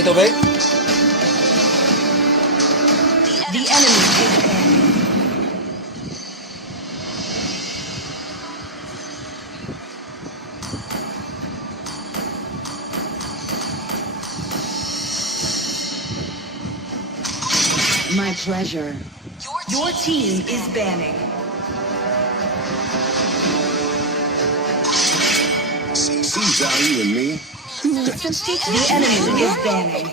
ito, be? The enemy is dead. My pleasure. Your team is banning. See value in me? The enemy is banning.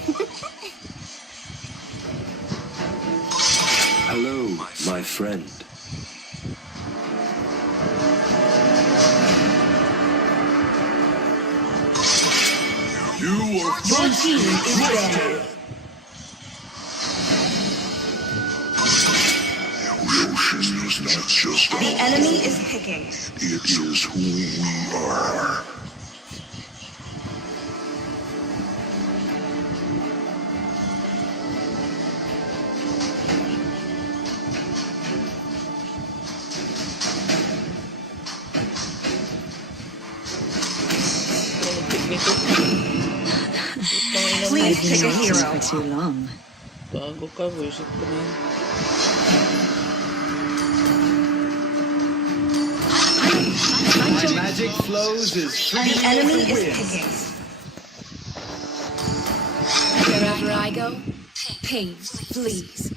Hello, my friend. Your team is banning. Is not just The enemy is picking. it is who we are. Please pick a hero. For too long. Bago ka, worship ko na yun. My magic flows as free The enemy as the is wind. picking. Wherever I go, pain flees.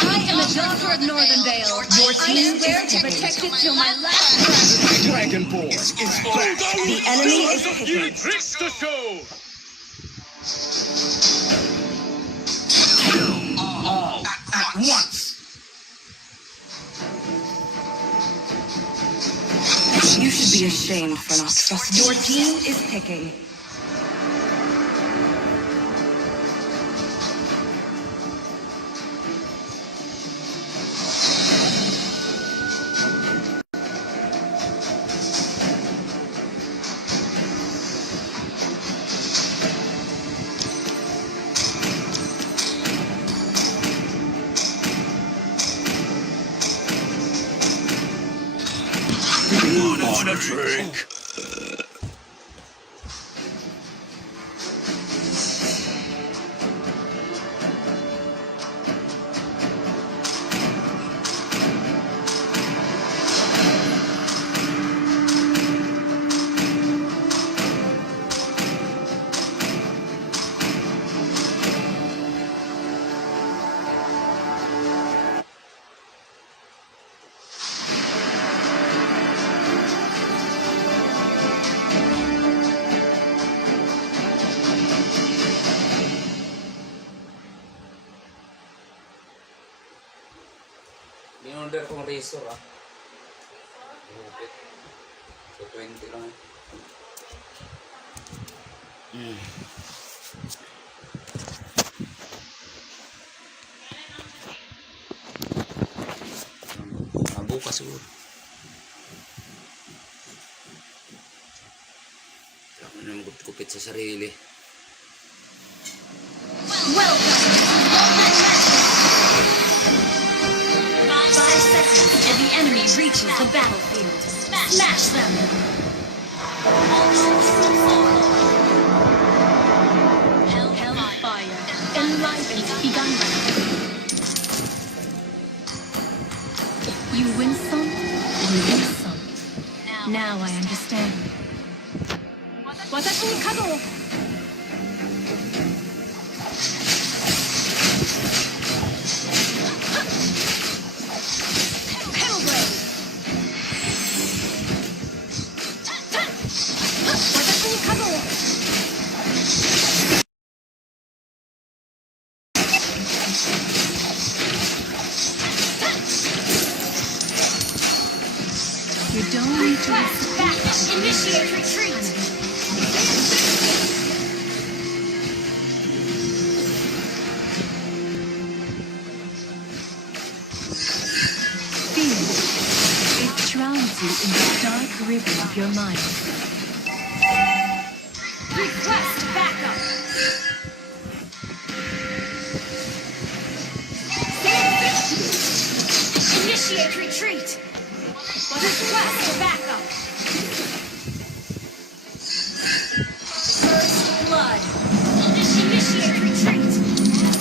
I am a daughter of Northern Vale. Your team is I swear to picking. protect it till my last breath. Dragonborn is back. The enemy is picking. All at once. You should be ashamed for not trusting. Your team is picking. Want a drink? In-order kong razor, ah. Lupit. So, 20 lang. Bukas siguro. Kailangan ko nang kupit sa sarili. Welcome! 5 seconds till the enemy reaches the battlefield. Smash them! Hellfire. Enlivened begun. You win some, you lose some. Now I understand. Watashi ni kado! You don't need to back. Initiate retreat. Fear. It drowns you in the dark river of your mind. Request backup. Initiate retreat. Request backup. First blood. Initiate retreat.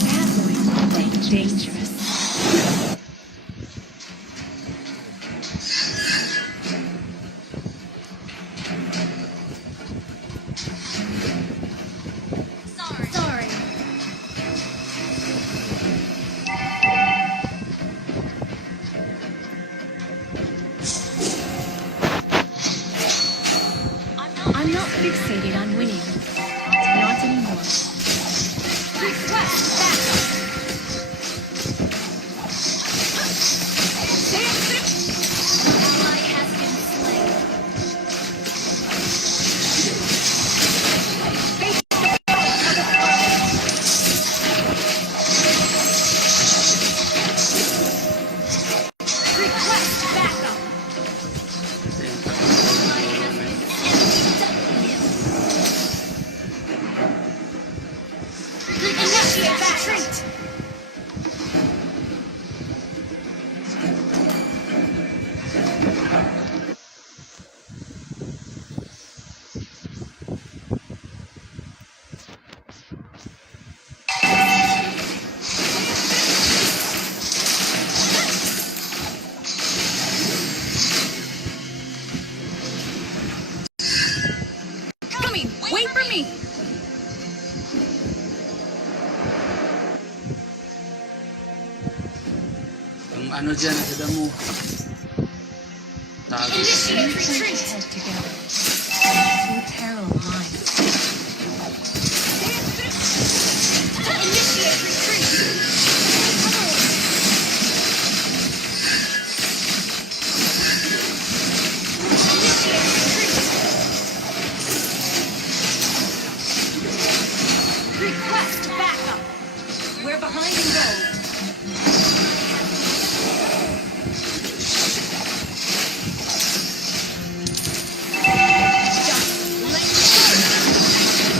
Dazzling and dangerous. Sorry. I'm not fixated on winning. Not anymore. Request backup. Ally has been slain. Request backup. Initiate retreat. Coming. Wait for me. Ang ano dyan, sa damo. Tago. Initiate retreat. Head together. Two parallel lines. Initiate retreat. Initiate retreat. Request backup. We're behind in gold.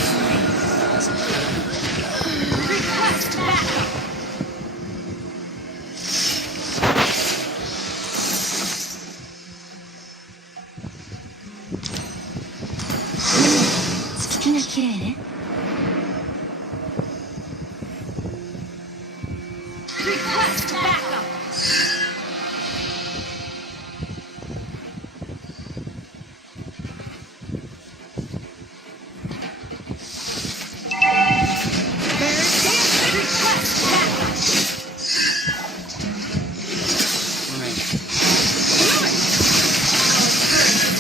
Request backup. Request backup. Request backup. Okay.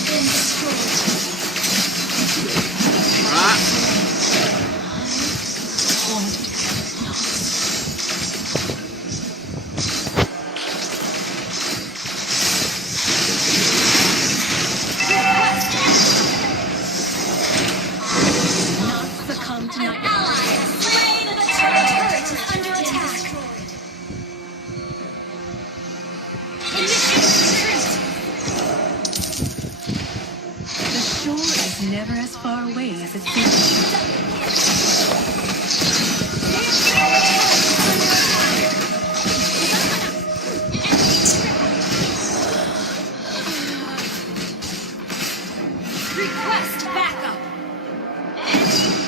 Been destroyed. Ah! Not succumb to An night. ally has slain the turret is under attack. Initiate retreat. The shore is never as far away as it seems. Request backup.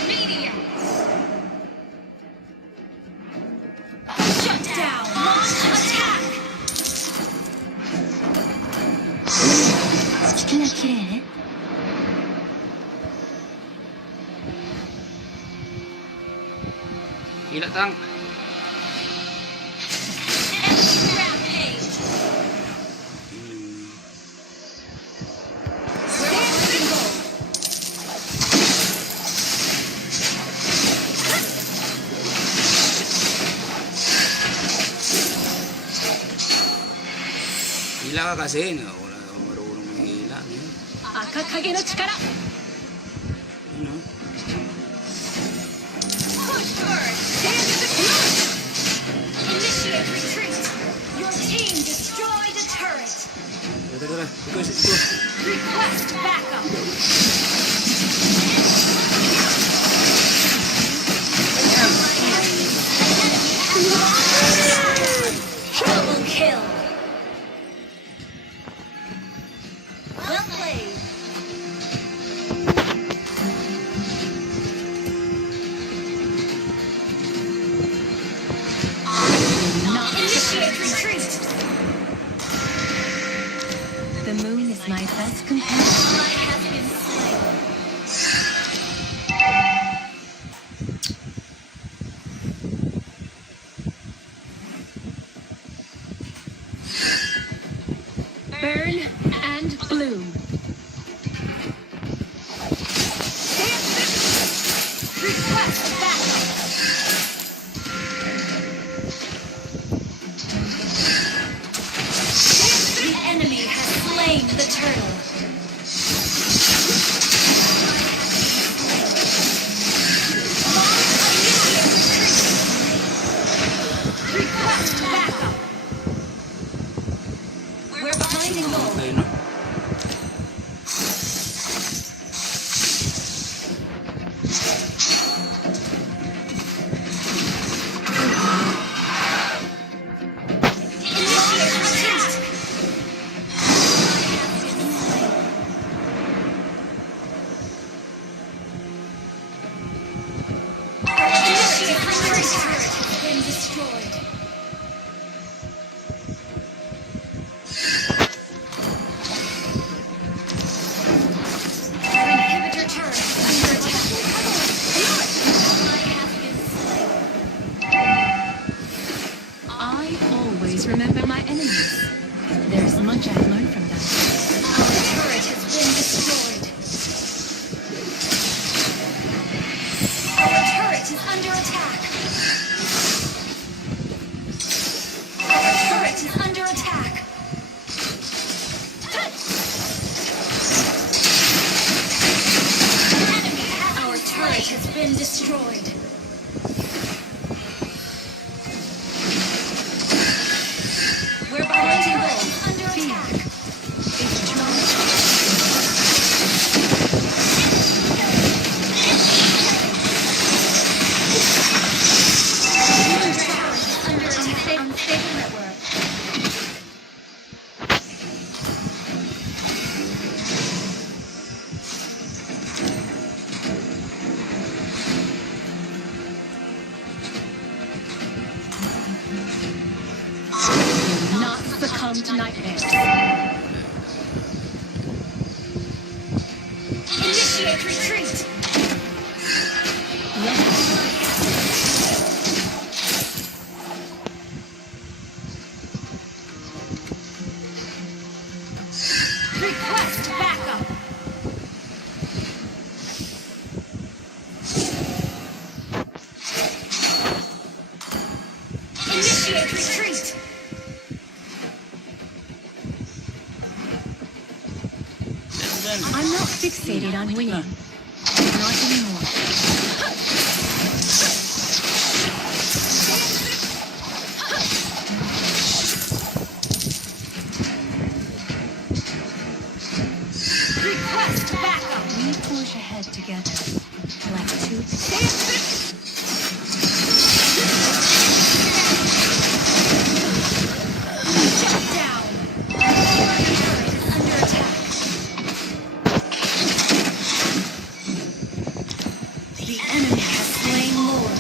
Media. Shut down. Launch attack. 好きな綺麗ね。Gila tang. Enemy rampage. Hila ka kasi. No? Wala akong marunong manghila. Akakage no chikara. Ano? Push first. Initiate retreat. Your team destroyed a turret. Tara. Ito. Request backup. Double kill. The moon is my best companion. Ally has been slain. Burn and bloom. Request backup. The enemy has slain the turtle. Request backup. We're behind the goal. Okay, no? Initiate retreat. Initiate retreat. Has been destroyed. Our inhibitor turret is under attack. Ally has been slain. I always remember my enemies. There's much I've learned from them. Our turret has been destroyed. Our turret is under attack. Our turret is under attack. Our turret has been destroyed. We're behind you. Under attack. It's true. Under attack. Unstable network. Do not succumb to nightmares. Initiate retreat. Request backup. Initiate retreat. I'm not fixated on winning. Not anymore. Request backup. We push ahead together. Like two. Shut down. Turret is under attack. The enemy has slain more.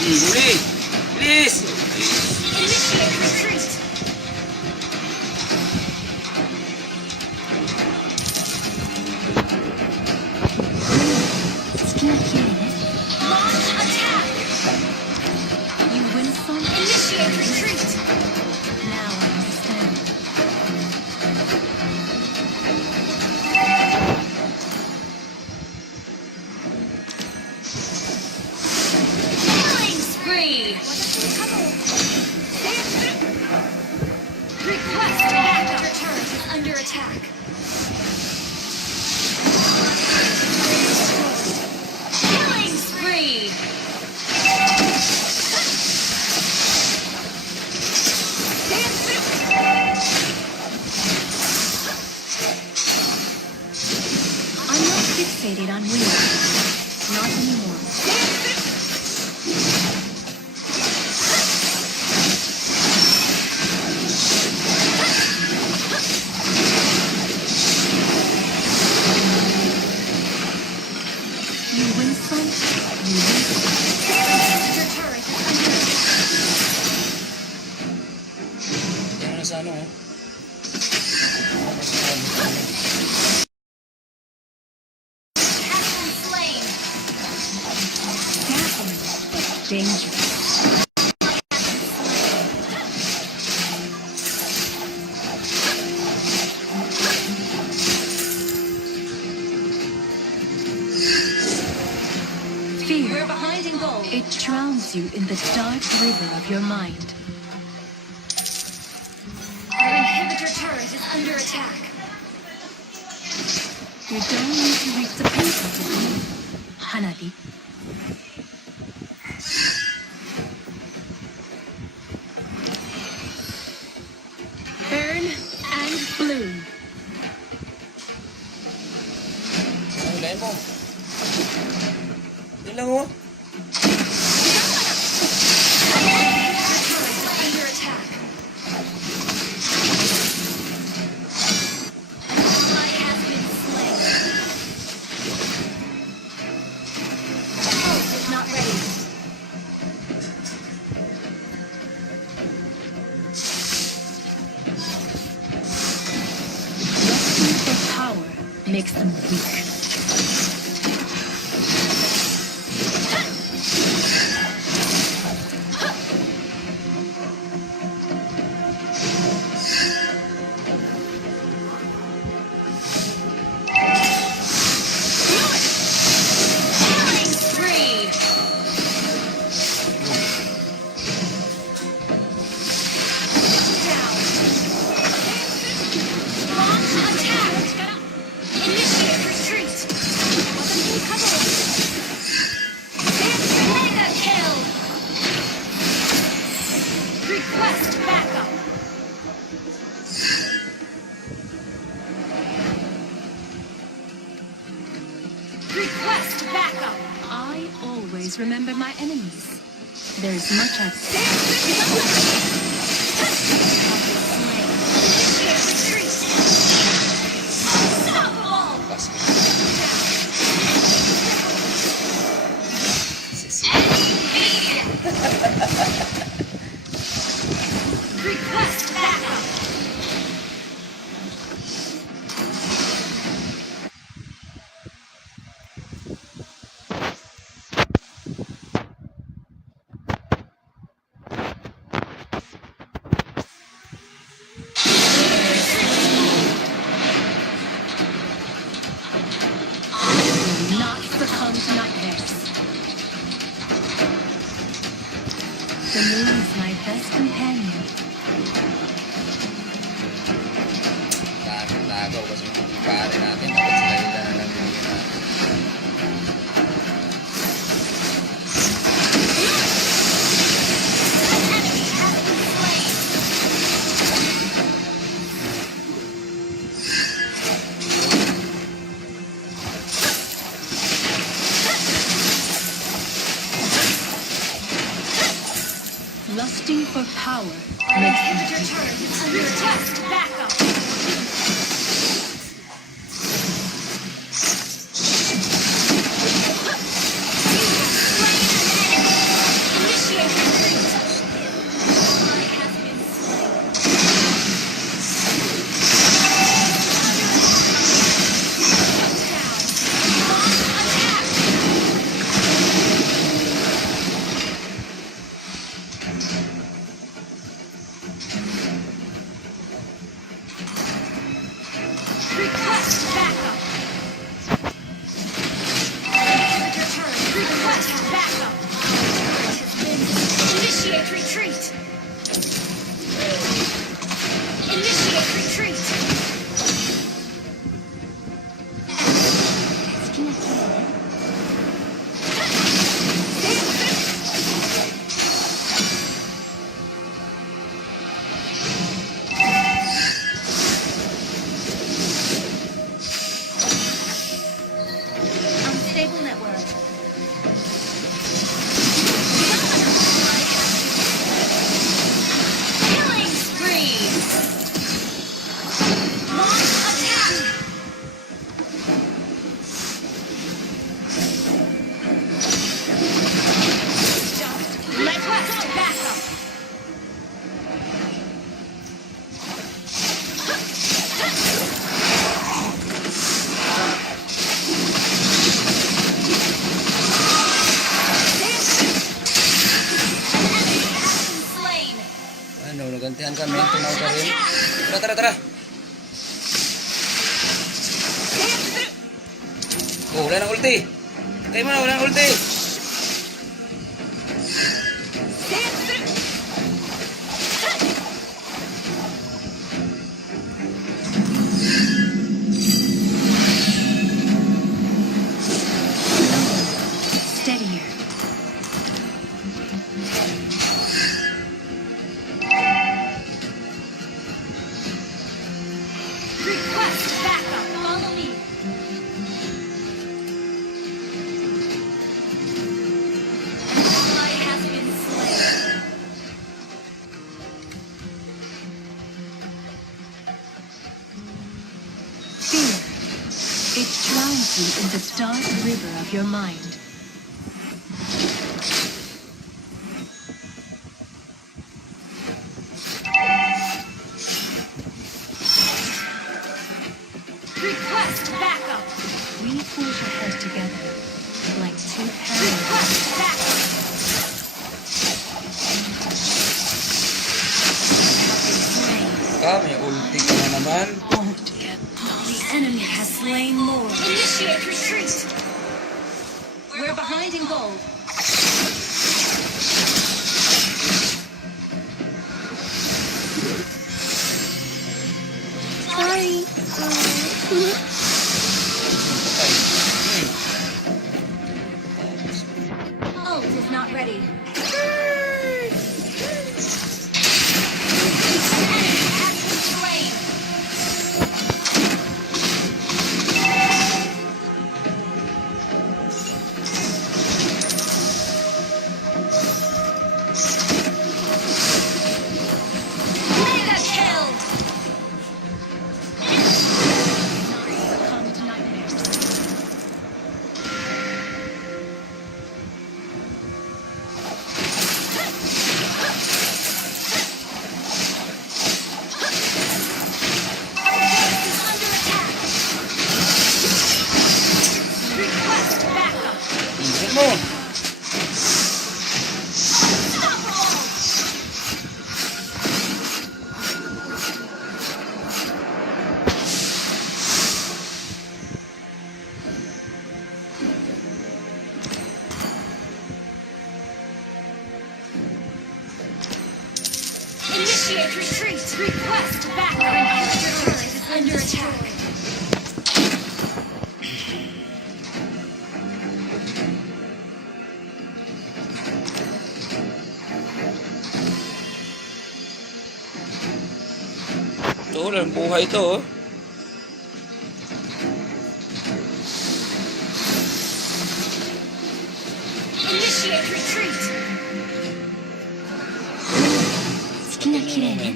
Huli! Please! Initiate retreat. Still hearing it. Launch attack. You win some. Initiate retreat. Now I understand. Killing spree. Request backup. Your turret is under attack. Killing spree. I'm not fixated on winning. Not anymore. You win some, you lose some. Your turret is under attack. nasa ano, oh. Has been slain. Dazzling, but dangerous. We're Fear, behind in gold. it drowns you in the dark river of your mind. Our inhibitor turret is under attack. You don't need to reach the pinnacle to believe. Hanabi. Burn and bloom. Ano lain mo? Yun lang, oh. Under attack. An ally has been slain. Pulse is not ready. Lusting for power makes them weak. Killing spree. Down. Launch attack. Initiate retreat. Mega kill. Request backup. Request backup. I always remember my enemies. There's much at Initiate retreat. Unstoppable. Pas. Sisi. Request backup. will not succumb to nightmares. The moon is my best companion. Daming tagaw kasi yung pare natin. Dapat sila yung dalalang natin. Enemy has been slain. Lusting for power Our makes them inhibitor weak. turret is under attack. Backup. Initiate retreat. Ally has been slain. Down. Launch attack. Request backup. Inhibitor turret. Request backup. Turret has been. Initiate retreat. Initiate retreat. kami, tumaw ka rin. Tara, tara, tara. Oh, wala nang ulti. Tayo mo na, wala nang ulti. Steadier. Request backup. Follow me. Ally has been slain. Fear. It drowns you in the dark river of your mind. Request backup. We push ahead together, like two parallel. Request backup. Slain. May ulti ka na naman. Won't get The enemy has slain more. Initiate retreat. We're behind in gold. Sorry. Ult is not ready. Mega kill! Succumb to nightmares. Under attack. Request backup. Isin mo. Unstoppable. Initiate retreat. Request backup. Your turret is under attack. Ito, walang buhay ito, oh. Initiate retreat. 好きな綺麗ね。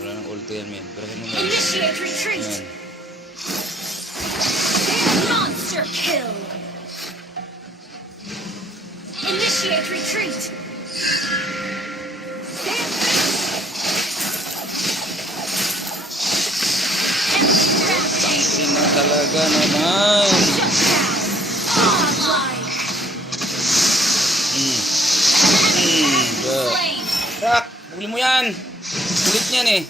Wala nang ulti yan, men. Barahin mo na. Initiate retreat. Yan. Monster kill. Initiate retreat. Isin na talaga naman. Shut down. Godlike. Slain. Rak! Huli mo yan! Ulit niyan eh.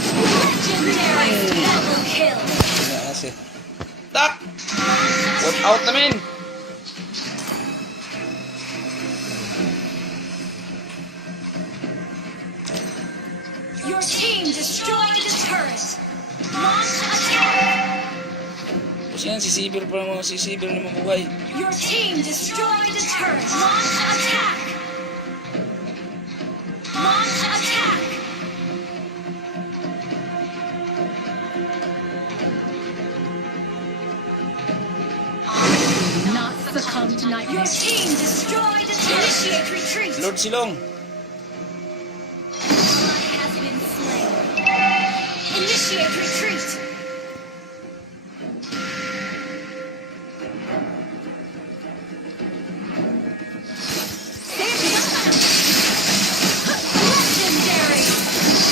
Legendary double kill. Yan kasi. Tak! What out namin! Your team destroyed the turret. Launch attack. Kasi yan, sisibir pa naman, sisibir na mabuhay. Your team destroyed the turret. Launch attack. Launch attack. Not succumb to Your nightmares. team destroyed the turret. Initiate retreat. Lord Silong! Ally has been slain. Initiate retreat. Legendary.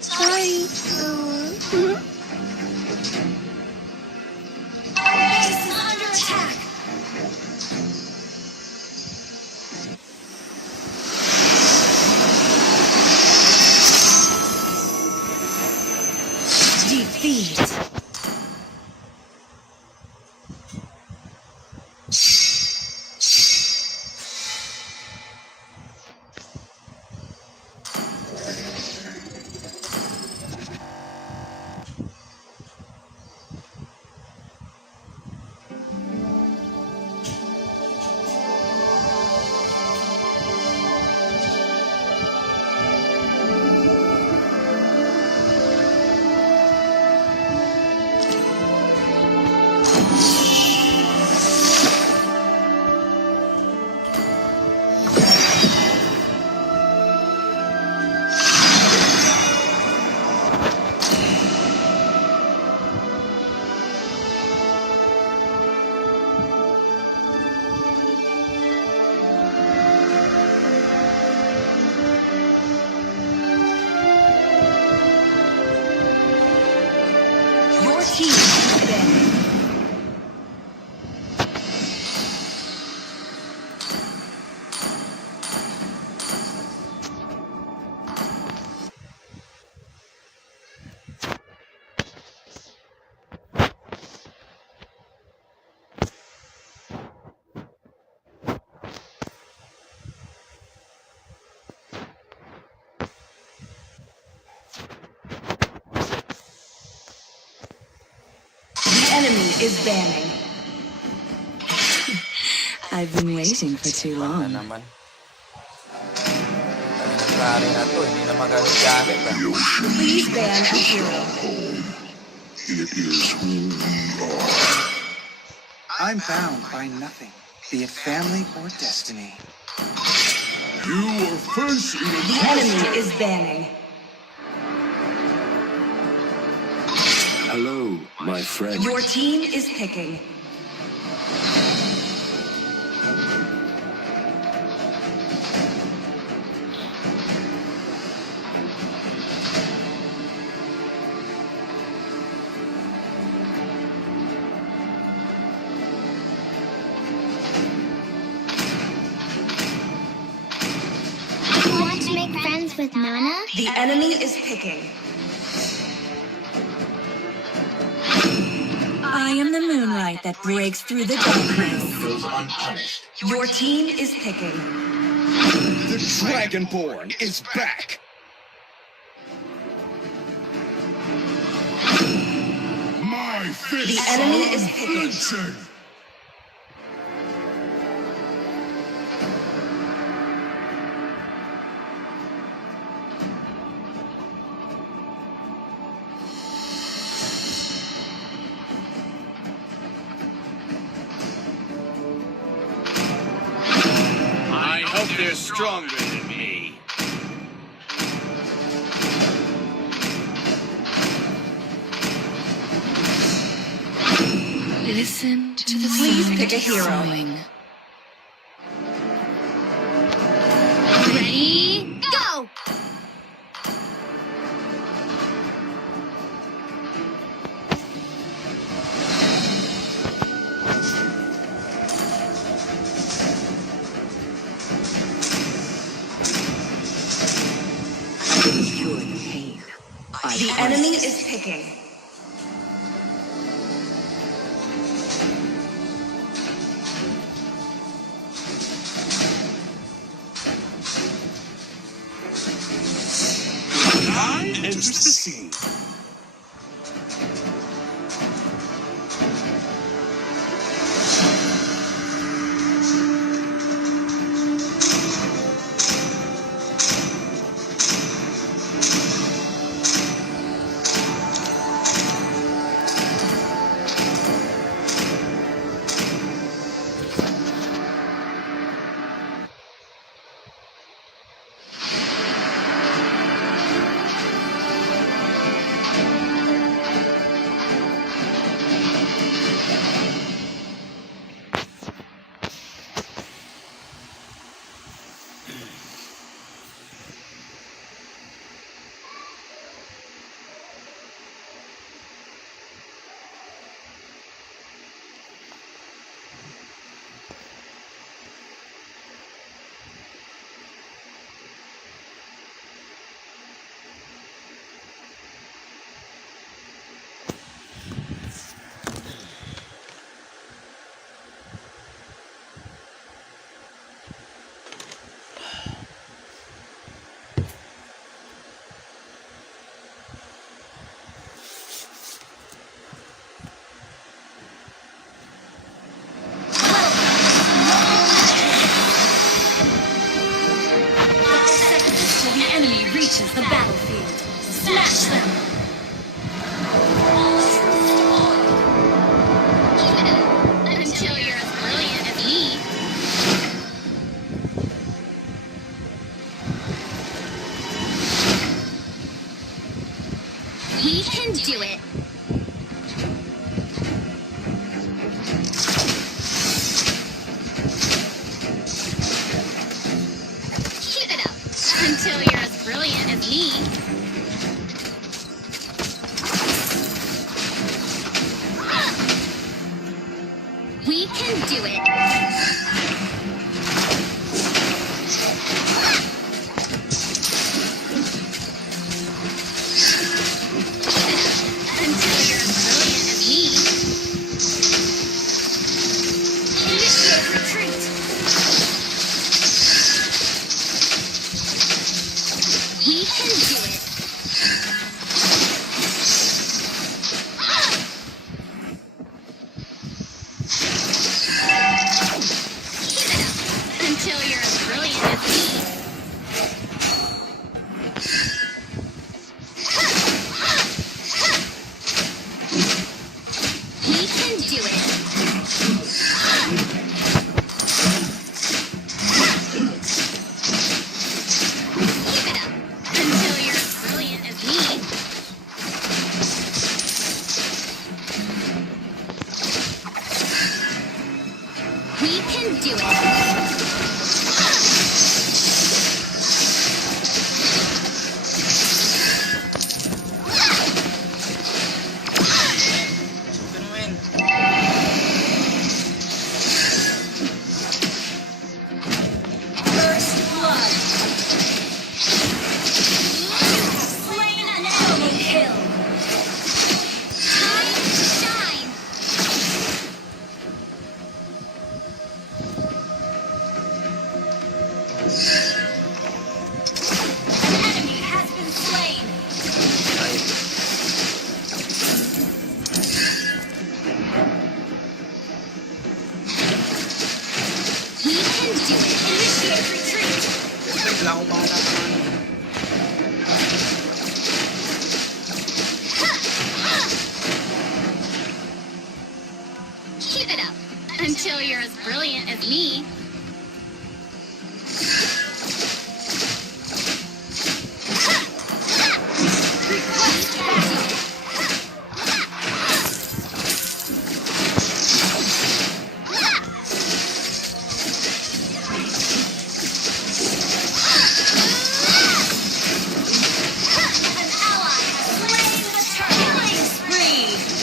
Sorry. Base is under attack. Defeat. Your team has been. The enemy is banning. I've been waiting for too Na long. naman. Ang nagkari na to, hindi na magagamit ah. The ocean Please is not ban a just hero. our home. It is who we are. I'm bound by nothing, be it family or destiny. You are facing a The enemy is banning. Hello, my friend. Your team is picking. You want to make friends with Nana? The enemy is picking. I am the moonlight that breaks through the darkness. Goes unpunished. Your team is picking. The Dragonborn is back. My fist. The enemy is picking. I hope they're stronger than me. Listen to the Please sound pick a of hero. sowing. Ready? Go! Cure the pain. The enemy is picking. Enters the scene. reaches the battlefield. Smash them! Until you're as brilliant as me. We can do it. Keep it up until you're as brilliant as me. We can do it. Until you're as brilliant as me. Initiate retreat! We can do it. Keep it up until you're as brilliant as me. We can do it. Keep it up until you're as brilliant as me. We can do it. Pinuin. First blood! Slain an enemy kill! Time to shine. An enemy has been slain! Ay, We can do it. Initiate retreat! wait lang akong mahanap ng ano. Keep it up until you're as brilliant as me. Request backup! An ally has slain the turtle! Spree!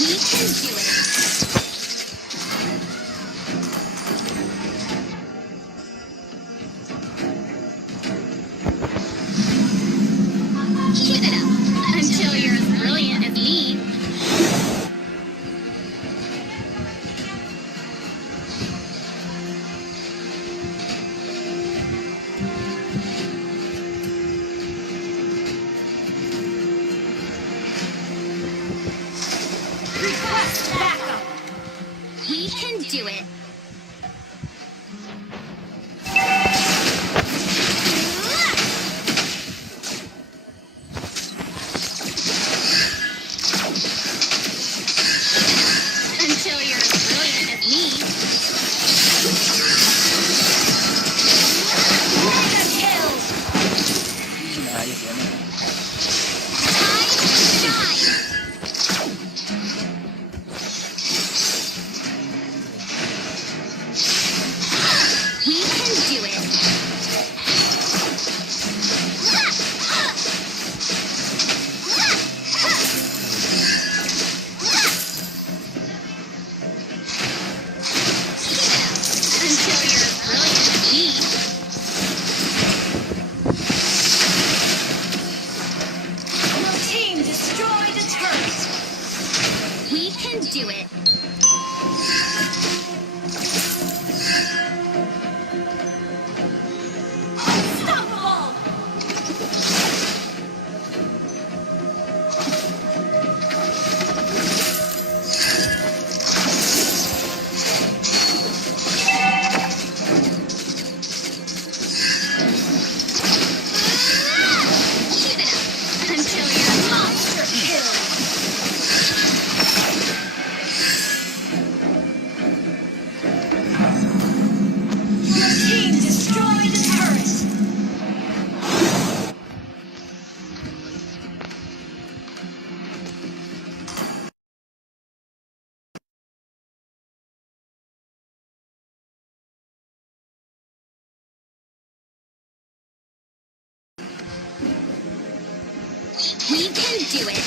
We can do it. Keep it up until you're as brilliant as me. Request backup! We can do it. Until you're as brilliant as me. Mega kill! Ayos yan. Time to shine. can do it.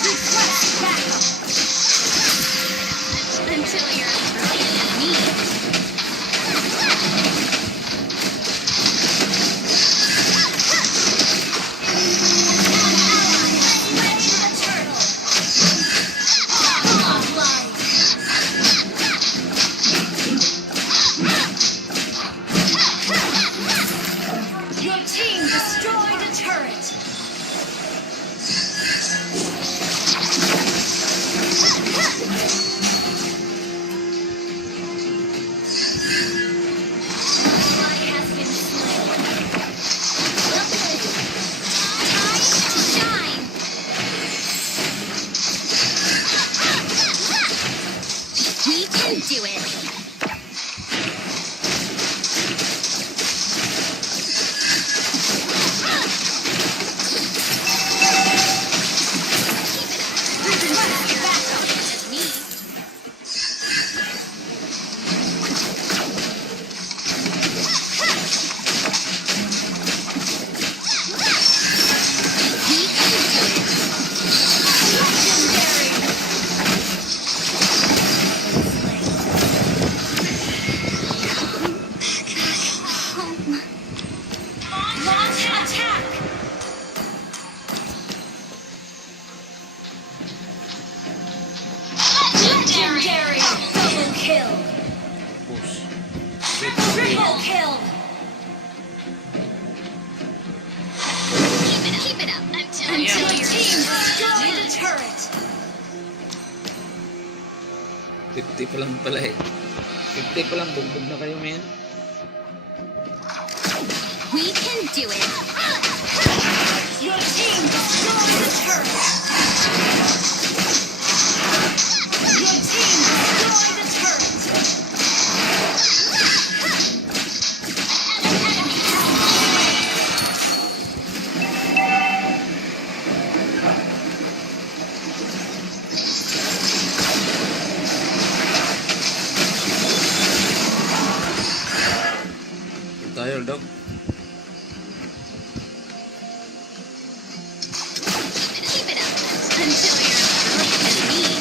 Request backup. Until you're brilliant as me. Your team destroyed a turret. Ally has been slain. Time to shine. We can do it. Request backup. As me. We can do it. Legendary. Launch attack. Legendary. Double kill. Push. Triple kill. Keep it up until Until your you're team destroyed a turret. 50 pa lang pala eh. 50 pa lang, bugbog na kayo, men. We can do it. Your team destroyed a turret. Your team destroyed a turret. Tayo, dog. Keep it up until you're brilliant as me.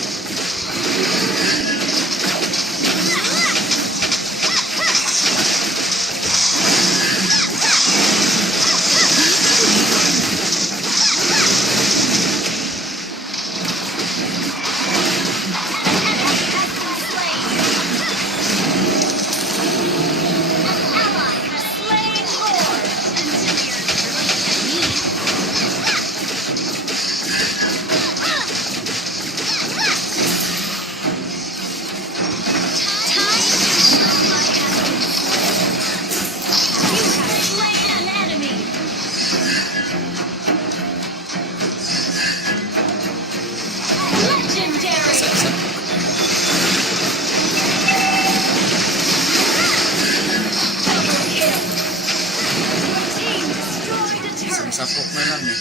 Sapok na lang eh.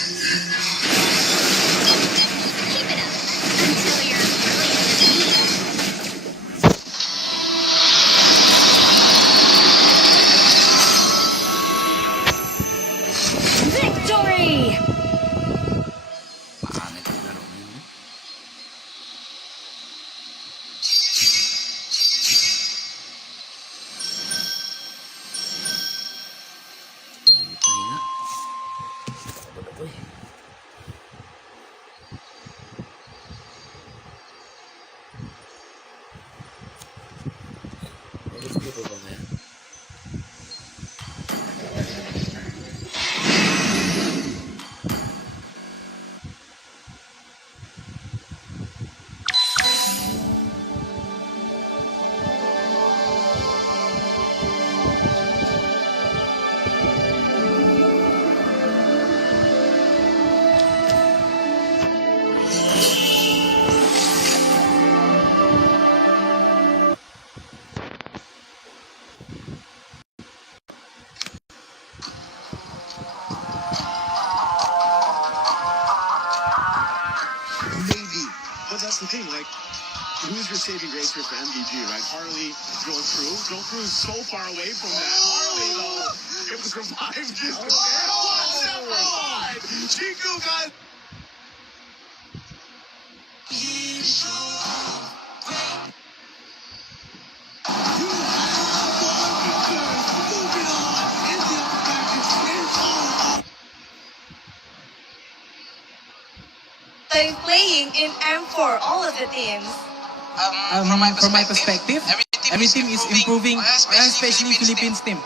Keep it up until you're brilliant as me. Victory! Pangit ang laro ninyo. Ay na. Wala ko eh. Alis ko pa ba ngayon? Maybe. But that's the thing, like, who's your saving grace here for MVG, right? Harley, Joel Cruz so far away from that. Harley, though, able to survive this. One step behind. Chico got... They're playing in M4, all of the teams. From my perspective, every team is improving, especially Philippines team.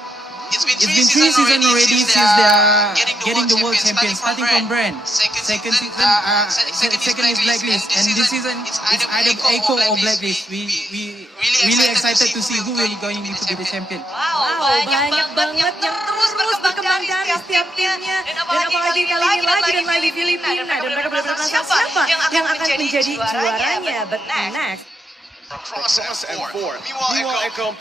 It's been 3 seasons already since they are getting the world champion, starting from Brand. Second is Blacklist, and this season it's either Echo or Blacklist. We really excited to see who will going to be the champion. Wow, banyak banget yang terus berkembang dari setiap timnya. Dan apalagi kali ini lagi dan lagi Filipina. Dan mereka benar-benar siapa yang akan menjadi juaranya. But next, Across M4. Meanwhile, Echo...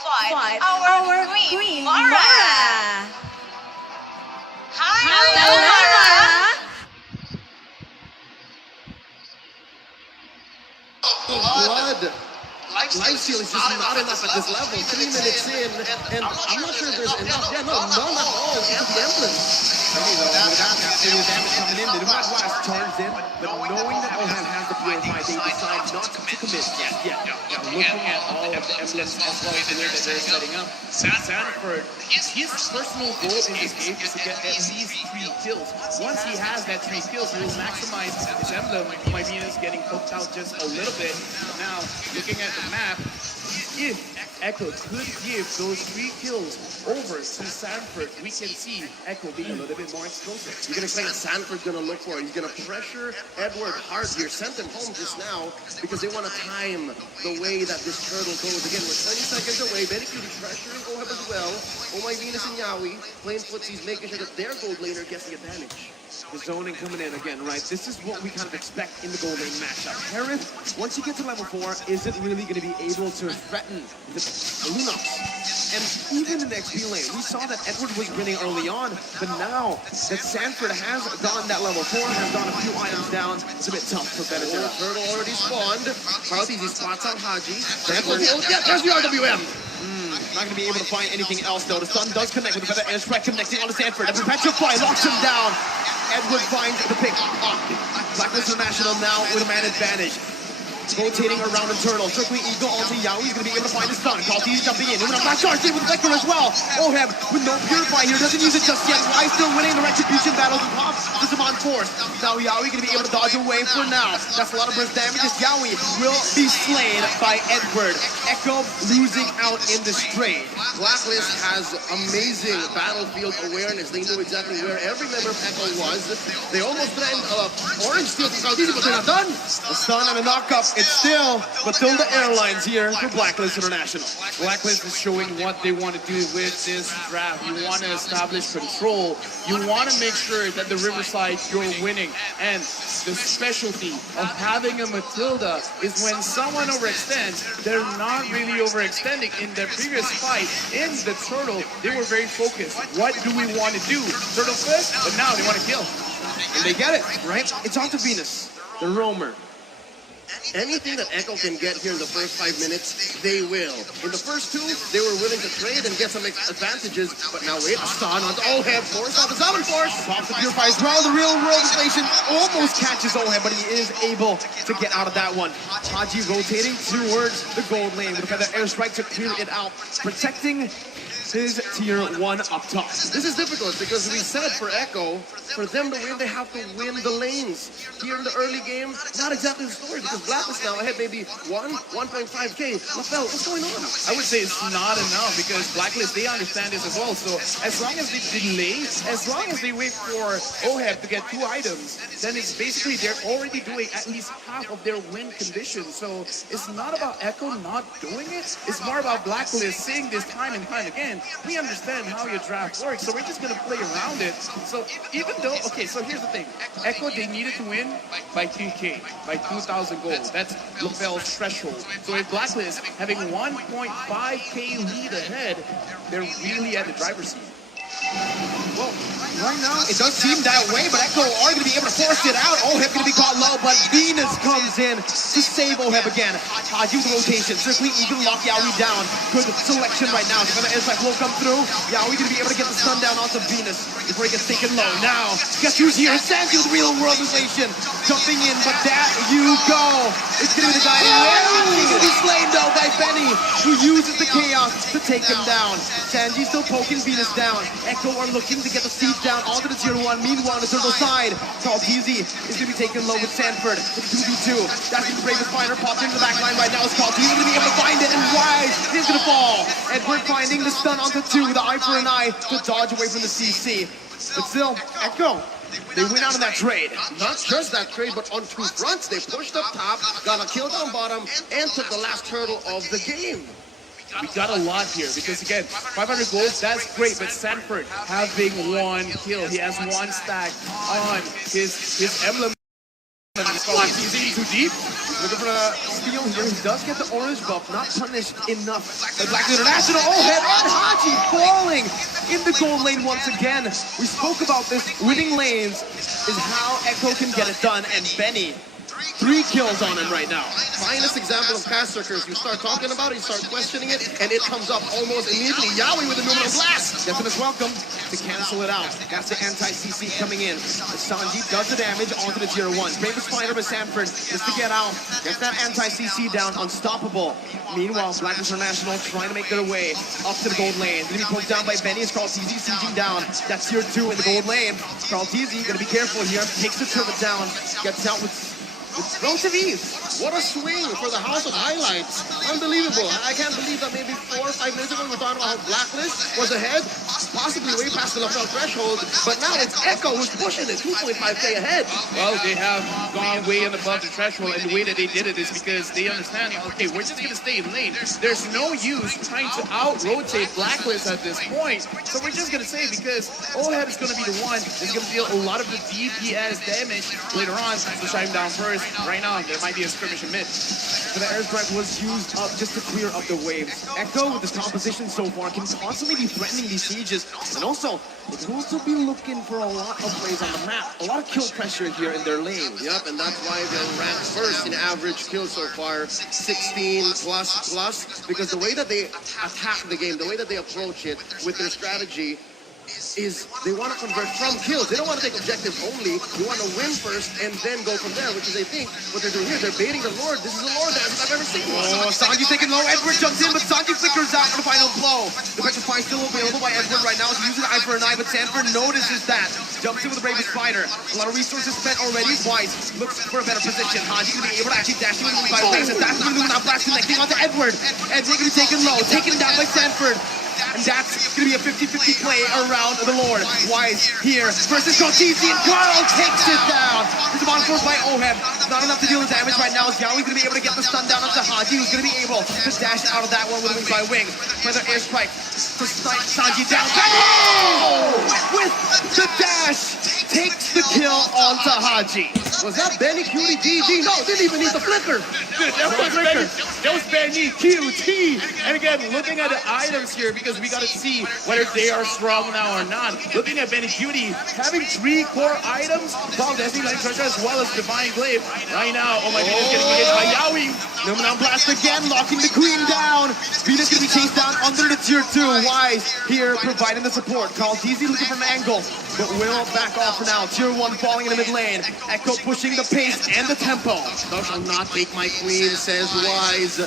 fight our Queen Mara. Hello, Mara. Blood. Lifesteal is just not enough at this level. 3 minutes in, and I'm not sure if there's enough. Yeah, no, none at all into the emblem. That's serious damage coming in. The Dumas West charged in, but knowing that Ohan has the purify, they decide not to commit yet. Looking at all of the emblems as well as the way that they're setting up, Sanford, his personal goal in this game is to get at least 3 kills. Once he has that 3 kills, he will maximize his emblem. My Venus getting poked out just a little bit. Now, looking at the map, if Echo could give those 3 kills over to Sanford, we can see Echo being a little bit more explosive. You're going to say that Sanford's going to look for it. He's going to pressure Edward hard here. Sent him home just now because they want to time the way that this turtle goes. Again, we're 20 seconds away. Benny Cutie pressuring Oheb as well. Oh my Venus and Yawi playing footsies, making sure that their gold laner gets the advantage. The zoning coming in again, right? This is what we kind of expect in the gold lane matchup. Harith, once you get to level 4, isn't really going to be able to threaten the Lunox. And even in the XP lane, we saw that Edward was winning early on, but now that Sanford has gone that level 4, has gone a few items down, it's a bit tough for Benadryl. Turtle already spawned. Carlty, he spots out Haji. Yeah, there's the RWM. Not going to be able to find anything else, though. The Sun does connect with the better airstrike, connecting on to Sanford. And Petrify locks him down. Edward finds the pick up. Blacklist International now with a man advantage. Rotating around internal, circling Eagle onto Yaoi. He's going to be able to find his stun. Kalti's jumping in. Moving up back charge with Vector as well. Oheb with no Purify here. Doesn't use it just yet. Why still winning the Retribution battles and pops the Zaman Force. Now Yaoi going to be able to dodge away for now. That's a lot of burst damage. Yaoi will be slain by Edward. Echo losing out in the straight. Blacklist has amazing battlefield awareness. They knew exactly where every member of Echo was. They almost threatened Orange Steel from Kaltizi, but they're not done. The stun and a knock-up. It's still Matilda Airlines here for Blacklist International. Blacklist is showing what they want to do with this draft. You want to establish control. You want to make sure that the Riverside you're winning. And the specialty of having a Matilda is when someone overextends, they're not really overextending. In their previous fight in the Turtle, they were very focused. What do we want to do? Turtle first, but now they want to kill. And they get it, right? It's on to Venus, the roamer. Anything that Echo can get here in the first 5 minutes, they will. In the first 2, they were willing to trade and get some advantages, but now wait, a stun on Oheb, force out the Zaman Force. Pops the Purify as well, the real world inflation almost catches Oheb, but he is able to get out of that one. Haji rotating towards the gold lane with the airstrike to clear it out, protecting his tier 1 up top. This is difficult because we said for Echo, for them to win, they have to win the lanes. Here in the early game, not exactly the story because Blacklist now ahead maybe 1.5k. LaFell, what's going on? I would say it's not enough because Blacklist, they understand this as well. So as long as they delay, as long as they wait for Oheb to get 2 items, then it's basically they're already doing at least half of their win conditions. So it's not about Echo not doing it. It's more about Blacklist saying this time and time again. We understand how your draft works, so we're just going to play around it. So even though, okay, so here's the thing. Echo, they needed to win by 2K, by 2,000 gold. That's LaFell's threshold. So if Blacklist having 1.5K lead ahead, they're really at the driver's seat. Well, right now, it does seem that way, but Echo are going to be able to force it out. Oheb going to be caught low, but Venus comes in to save Oheb again. Haji with the rotation, circling, even lock Yaoi down. Good selection right now. If an airstrike will come through, Yaoi going to be able to get the stun down onto Venus before he gets taken low. Now, guess who's here? Sanji with real world relation. Jumping in, but that you go. It's going to be the guy who's going to be slain though by Benny, who uses the chaos to take him down. Sanji still poking Venus down. Echo are looking to get the siege down onto the tier 1. Meanwhile, on the turtle side, Carl Teasy is going to be taken low with Sanford. It's 2v2. That's the bravest fighter popped into the back line right now. It's Carl Teasy going to be able to find it, and Wise is going to fall. Edward finding the stun onto 2 with the eye for an eye to dodge away from the CC. But still, Echo, they win out in that trade. Not just that trade, but on 2 fronts. They pushed up top, got a kill down bottom, and took the last turtle of the game. We got a lot here because again, 500 gold, that's great, but Sanford having 1 kill. He has 1 stack on his emblem. He's in too deep. Looking for a steal here. He does get the orange buff, not punished enough. The Black International, Oheb and Haji falling in the gold lane once again. We spoke about this. Winning lanes is how Echo can get it done, and Benny, 3 kills on him right now. Finest example of cast circles. You start talking about it, you start questioning it, and it comes up almost immediately. Yaoi with the Numinal Blast. Gets his welcome to cancel it out. That's the anti-CC coming in. Sanji does the damage onto the tier 1. Bravest fighter by Sanford just to get out. Gets that anti-CC down, unstoppable. Meanwhile, Black International trying to make their way up to the gold lane. Gonna be poked down by Benny as Carl Teasy sieging down. That's tier 2 in the gold lane. Carl Teasy gonna be careful here. Takes the turret down. Gets out with relative ease. What a swing for the House of Highlights. Unbelievable. I can't believe that maybe 4 or 5 minutes ago we were talking about how Blacklist was ahead, possibly way past the Lapel threshold, but now it's Echo who's pushing it 2.5k ahead. Well, they have gone way and above the threshold, and the way that they did it is because they understand, okay, we're just going to stay in lane. There's no use trying to out-rotate Blacklist at this point, so we're just going to say because Oheb is going to be the one that's going to deal a lot of the DPS damage later on to shine down first. Right now, there might be a skirmish in mid. So the airstrike was used up just to clear up the waves. Echo, with his composition so far, can constantly be threatening these sieges. And also, they can also be looking for a lot of plays on the map. A lot of kill pressure here in their lane. Yep, and that's why they're ranked first in average kills so far, 16 plus, because the way that they attack the game, the way that they approach it with their strategy, is they want to convert from kills. They don't want to take objectives only. They want to win first and then go from there, which is, I think, what they're doing here. They're baiting the Lord. This is the Lord dance I've ever seen. Oh, Sanji taking low. Edward jumps in, but Sanji flickers out for the final blow. The Petrify still available by Edward right now. He's using the eye for an eye, but Sanford notices that. Jumps in with the bravest fighter. A lot of resources spent already. Wise looks for a better position. Haji going to be able to actually dash in by waves. And that's going to be now blast connecting onto Edward. Edward going to be taken low, taken down by Sanford. And that's going to be a 50-50 play around the Lord. Wise here versus Kotizi, and Carl takes it down. There's a bottom force by Oheb. Not enough to deal with damage right now. Yaoi's going to be able to get the stun down onto Haji, who's going to be able to dash out of that one with a wing by wing. Further airstrike to snipe Sanji down. Oh! With the dash, takes the kill onto Haji. Was that Benny Cutie GG? No, didn't even need the flicker. That was Benny QT. And again, looking at the items here, because we got to see whether they are strong now or not. Looking at Benny Cutie, having 3 core items, Ball Destiny Light Treasure as well as Divine Glaive. Right now, oh my goodness, getting hit by Yaoi. Numinal Blast again, locking the Queen down. Venus going to be chased down under the tier 2. Wise here providing the support. Carl Teasy looking for an angle, but will back off for now. Tier 1 falling in the mid lane. Echo pushing the pace and the tempo. Thou shalt not take my queen, says Wise.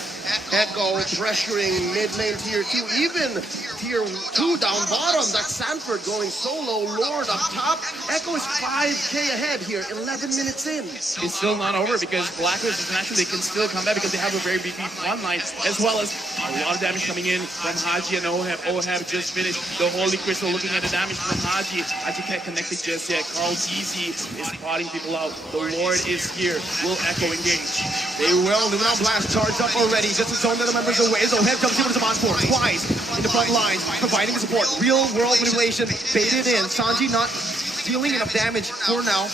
Echo pressuring mid lane tier 2, even tier 2 down bottom. That's Sanford going solo, Lord up top. Echo is 5k ahead here, 11 minutes in. It's still not over because Blacklist is naturally, they can still come back because they have a very big front line, as well as a lot of damage coming in from Haji and Oheb. Oheb just finished the Holy Crystal. Looking at the damage from Haji. Haji can't connect it just yet. Carl Teasy is spotting people out. The Lord is here. Will Echo engage? They will. Numinal Blast charged up already. Just to zone the members away. So Oheb comes in with some on-force. Wise in the front lines, providing the support. Real world manipulation. Baited in. Sanji not dealing enough damage for now.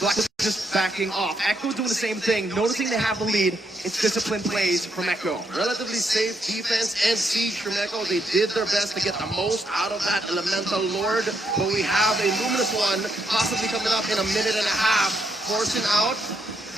Blacklist just backing off. Echo doing the same thing, noticing they have the lead. It's disciplined plays from Echo. Relatively safe defense and siege from Echo. They did their best to get the most out of that Elemental Lord, but we have a Luminous one possibly coming up in a minute and a half, forcing out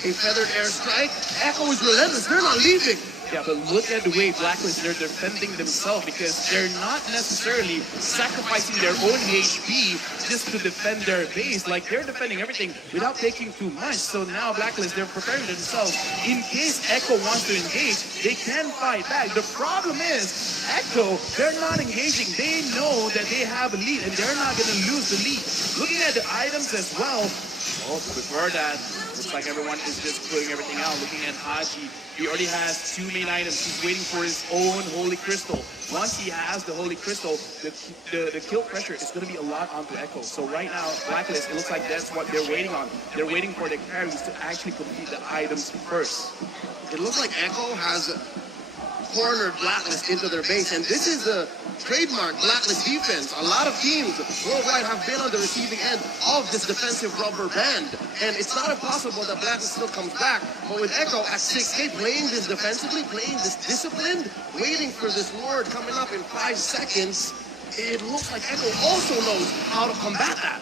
a feathered airstrike. Echo is relentless. They're not leaving. Yeah, but look at the way Blacklist, they're defending themselves because they're not necessarily sacrificing their own HP just to defend their base. Like, they're defending everything without taking too much. So now Blacklist, they're preparing themselves. In case Echo wants to engage, they can fight back. The problem is, Echo, they're not engaging. They know that they have a lead and they're not going to lose the lead. Looking at the items as well, oh, before that, looks like everyone is just putting everything out. Looking at Haji, he already has 2 main items. He's waiting for his own Holy Crystal. Once he has the Holy Crystal, the kill pressure is going to be a lot onto Echo. So right now, Blacklist, it looks like that's what they're waiting on. They're waiting for the carries to actually complete the items first. It looks like Echo has cornered Blacklist into their base, and this is the trademark Blacklist defense. A lot of teams worldwide have been on the receiving end of this defensive rubber band, and it's not impossible that Blacklist still comes back. But with Echo at 6K, playing this defensively, playing this disciplined, waiting for this Lord coming up in 5 seconds, it looks like Echo also knows how to combat that.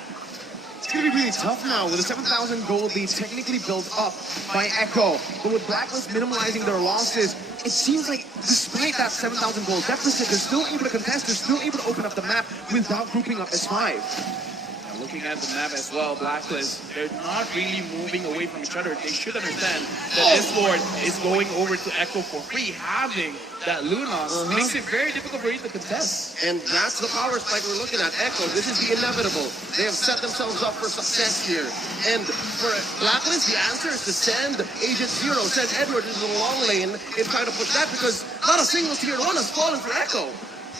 It's going to be really tough now with a 7,000 gold lead technically built up by Echo. But with Blacklist minimizing their losses, it seems like despite that 7,000 gold deficit, they're still able to contest, they're still able to open up the map without grouping up as 5. Now, looking at the map as well, Blacklist, they're not really moving away from each other. They should understand that this Lord is going over to Echo for free. Having that Lunos makes it very difficult for you to contest. And that's the power spike we're looking at. Echo, this is the inevitable. They have set themselves up for success here. And for Blacklist, the answer is to send Agent Zero, send Edward into the long lane and try to push that, because not a single tier 1 has fallen for Echo.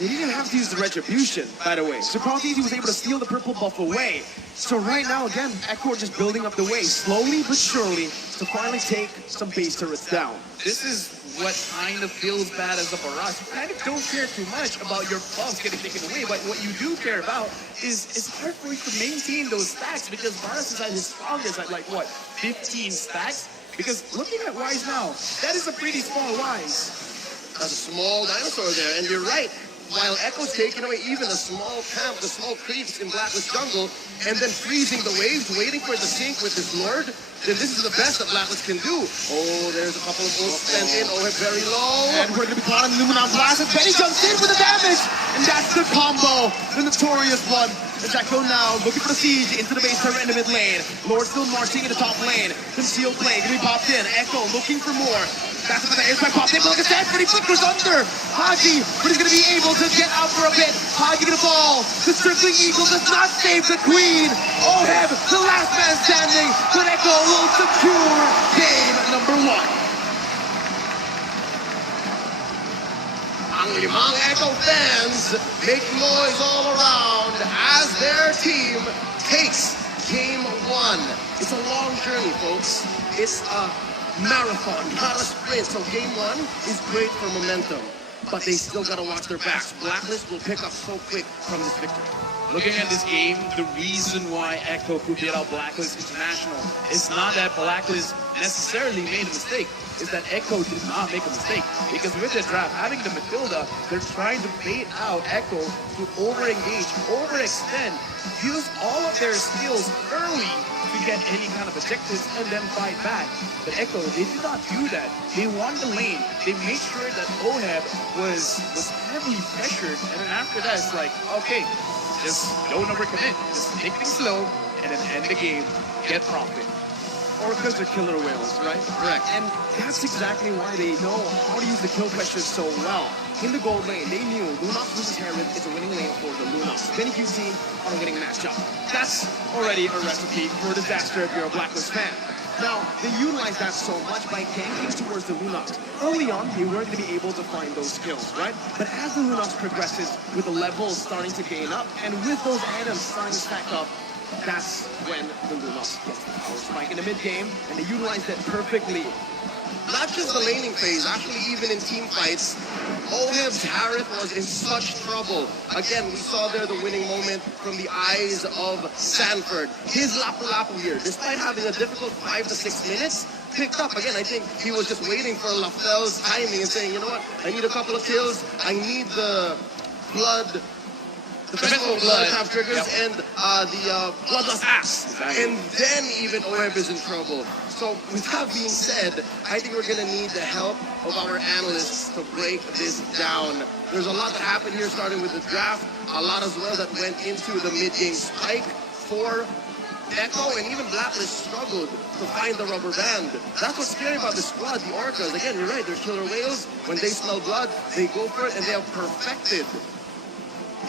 They didn't have to use the Retribution, by the way. So Easy was able to steal the purple buff away. So right now, again, Echo are just building up the way, slowly but surely, to finally take some base turrets down. This is what kind of feels bad as a barrage. You kind of don't care too much about your buffs getting taken away, but what you do care about is it's hard for you to maintain those stacks, because Varus is at his strongest at like, what, 15 stacks? Because looking at Wise now, that is a pretty small Wise. That's a small dinosaur there, and you're right. While Echo's taking away even a small camp, the small creeps in Blacklist jungle, and then freezing the waves, waiting for the sync with his Lord, then this is the best that Blacklist can do. Oh, there's a couple of ults spent in. Oh, very low. And we're going to be caught in the Luminon Blast, and Benny jumps in for the damage! And that's the combo, the notorious one. As Echo now looking for the siege into the base turret in the mid lane. Lord still marching in the top lane. Concealed play, gonna be popped in. Echo looking for more. That's what the airstrike popped in, but like I said, but he flickers under. Haji, but he's gonna be able to get out for a bit. Haji gonna fall. The circling eagle does not save the queen. Oheb, the last man standing, but Echo will secure game number 1. Ang limang Echo fans make noise all around as their team takes game 1. It's a long journey, folks. It's a marathon, not a sprint. So game 1 is great for momentum, but they still gotta watch their backs. Blacklist will pick up so quick from this victory. Looking at this game, the reason why Echo could beat out Blacklist International is not that Blacklist necessarily made a mistake. It's that Echo did not make a mistake. Because with the draft, having the Matilda, they're trying to bait out Echo to over-engage, overextend, use all of their skills early to get any kind of objectives and then fight back. But Echo, they did not do that. They won the lane. They made sure that Oheb was heavily pressured, and then after that, it's like, okay, just don't overcommit. Just take things slow, and then end the game, get profit. Orcas are killer whales, right? Correct. And that's exactly why they know how to use the kill pressure so well. In the gold lane, they knew Lunox versus Herod is a winning lane for the Lunox. Benny QC on a winning matchup. That's already a recipe for disaster if you're a Blacklist fan. Now, they utilized that so much by ganking towards the Lunox. Early on, they weren't going to be able to find those skills, right? But as the Lunox progresses, with the levels starting to gain up, and with those items starting to stack up, that's when the Lunox gets the power spike in the mid game, and they utilized that perfectly. not just the laning phase, actually even in team fights, Oheb's Harith was in such trouble. Again, we saw there the winning moment from the eyes of Sanford. His Lapu Lapu here, despite having a difficult 5 to 6 minutes, picked up. Again, I think he was just waiting for Lafel's timing and saying, you know what, I need a couple of kills, I need the blood, the festival blood have triggers, and the bloodlust axe. And then even Oheb is in trouble. So with that being said, I think we're gonna need the help of our analysts to break this down. There's a lot that happened here, starting with the draft, a lot as well that went into the mid-game spike for Echo, and even Blacklist struggled to find the rubber band. That's what's scary about this squad, the Orcas. Again, you're right, they're killer whales. When they smell blood, they go for it, and they have perfected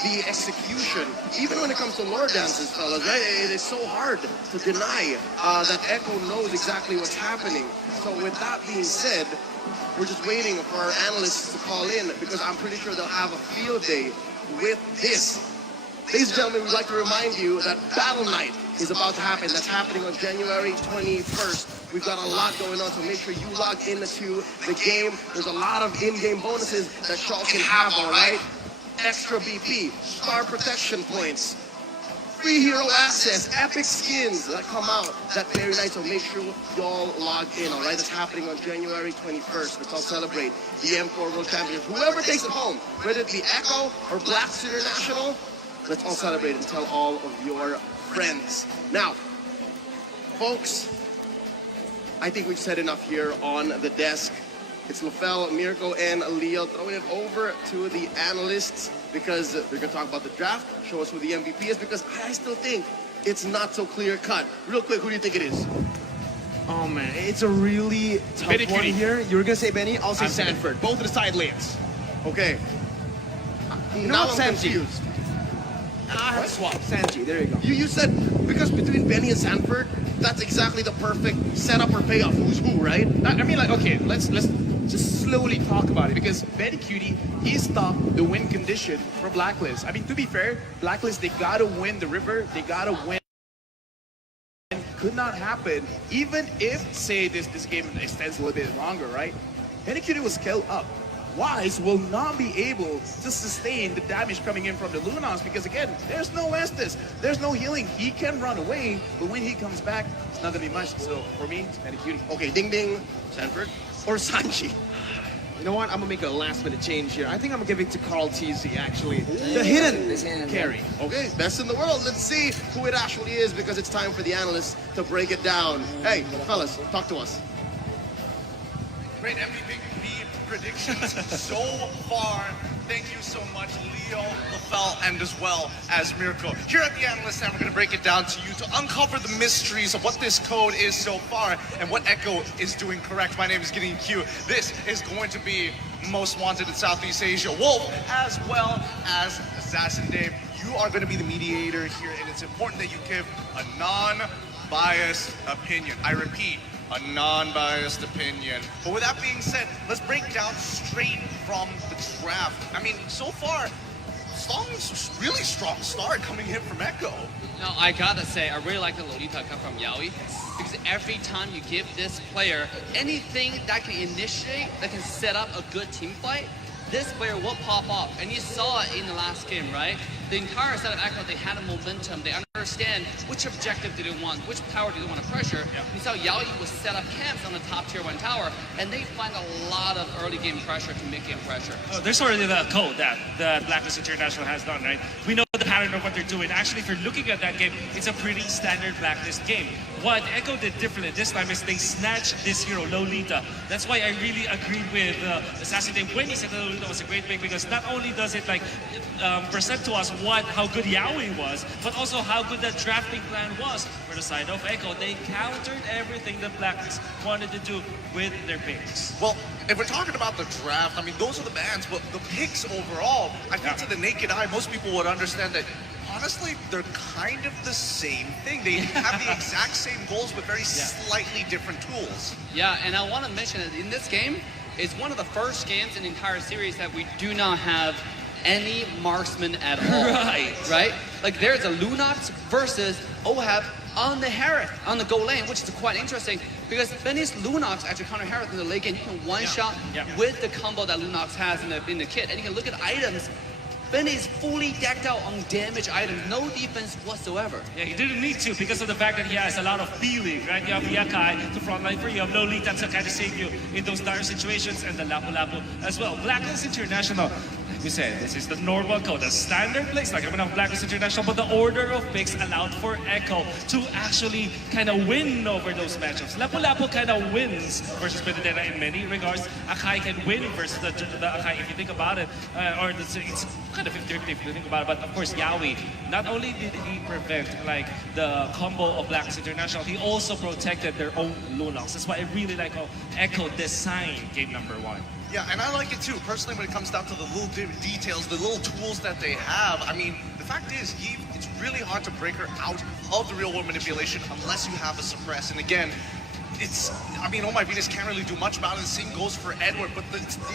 the execution. Even when it comes to lore dances, fellas, right? It is so hard to deny that Echo knows exactly what's happening. So with that being said, we're just waiting for our analysts to call in, because I'm pretty sure they'll have a field day with this. Ladies and gentlemen, we'd like to remind you that Battle Night is about to happen. That's happening on January 21st. We've got a lot going on, so make sure you log into the game. There's a lot of in-game bonuses that y'all can have, all right? Extra BP, star protection points, free hero access, epic skins that come out that very night, so make sure y'all log in, all right? That's happening on January 21st. Let's all celebrate the M4 World Championship. Whoever takes it home, whether it be Echo or Blacks International, let's all celebrate and tell all of your friends. Now, folks, I think we've said enough here on the desk. It's Lafel, Mirko, and Leo throwing it over to the analysts, because they're going to talk about the draft, show us who the MVP is, because I still think it's not so clear cut. Real quick, who do you think it is? Oh man, it's a really tough Benny one Cutie. here. You were gonna say Benny, I'll say Sanford. Both of the side lanes. Okay. You know Now what, I'm Sanji? confused. I have swap. Sanji, there you go. You said, because between Benny and Sanford, that's exactly the perfect setup or payoff. Who's who, right? I mean, like, okay, let's just slowly talk about it, because Betty Cutie, he stopped the win condition for Blacklist. I mean, to be fair, Blacklist, they gotta win the river, they gotta win. Could not happen, even if, say, this game extends a little bit longer, right? Betty Cutie was scaled up. Wise will not be able to sustain the damage coming in from the Lunons, because again, there's no Estes, there's no healing. He can run away, but when he comes back, it's not gonna be much. So for me, it's Betty Cutie. Okay, Ding Ding, Sanford, or Sanji? You know what? I'm gonna make a last minute change here. I think I'm gonna give it to Carl TZ actually. The hidden carry. Okay, best in the world. Let's see who it actually is, because it's time for the analysts to break it down. Hey, fellas, talk to us. Great MVP predictions so far. Thank you so much, Leo, Lafel, and as well as Mirko. Here at the Analyst Stand, we're going to break it down to you to uncover the mysteries of what this code is so far and what Echo is doing correct. My name is Gideon Q. This is going to be Most Wanted in Southeast Asia, Wolf, as well as Assassin Dave. You are going to be the mediator here, and it's important that you give a non-biased opinion. I repeat, a non-biased opinion. But with that being said, let's break down straight from the draft. I mean, so far, really strong start coming in from Echo. No, I gotta say, I really like the Lolita come from Yaoi, because every time you give this player anything that can initiate, that can set up a good team fight, this player will pop off. And you saw it in the last game, right? The entire set of Echo, they had a momentum. They understand which objective do they want, which tower do they want to pressure. Yeah. You saw Yaoi was set up camps on the top tier 1 tower, and they find a lot of early game pressure to mid-game pressure. Oh, there's already the code that the Blacklist International has done, right? We know the pattern of what they're doing. Actually, if you're looking at that game, it's a pretty standard Blacklist game. What Echo did differently this time is they snatched this hero, Lolita. That's why I really agreed with Assassin Dave when he said that Lolita was a great pick, because not only does it like present to us how good Yaoi was, but also how good that drafting plan was for the side of Echo. They countered everything the Blacklist wanted to do with their picks. Well, if we're talking about the draft, I mean, those are the bans, but the picks overall, I think to the naked eye, most people would understand that honestly, they're kind of the same thing. They have the exact same goals, but very slightly different tools. Yeah, and I want to mention that in this game, it's one of the first games in the entire series that we do not have any marksman at all. Right? Like, there's a Lunox versus Oheb on the Hereth, on the goal lane, which is quite interesting because Benny's Lunox actually counter Hereth in the late game. You can one-shot with the combo that Lunox has in the kit. And you can look at items. Benny is fully decked out on damage items, no defense whatsoever. Yeah, he didn't need to because of the fact that he has a lot of feeling, right? You have Yakai to frontline for you, have Lolita to kind of save you in those dire situations, and the Lapu Lapu as well. Blacklist International, like we said, this is the normal code, the standard place, like I'm of Blacklist International, but the order of picks allowed for Echo to actually kind of win over those matchups. Lapu Lapu kind of wins versus Benedetta in many regards. Akai can win versus the Akai if you think about it, it's kind of 50-50 if you think about it, but of course Yaoi, not only did he prevent like the combo of Blacklist International, he also protected their own Lunox. That's why I really like how Echo designed game number 1. Yeah, and I like it too, personally, when it comes down to the little details, the little tools that they have. I mean, the fact is, it's really hard to break her out of the real-world manipulation unless you have a suppress. And again, I mean, Oh My Venus can't really do much about it. The same goes for Edward, but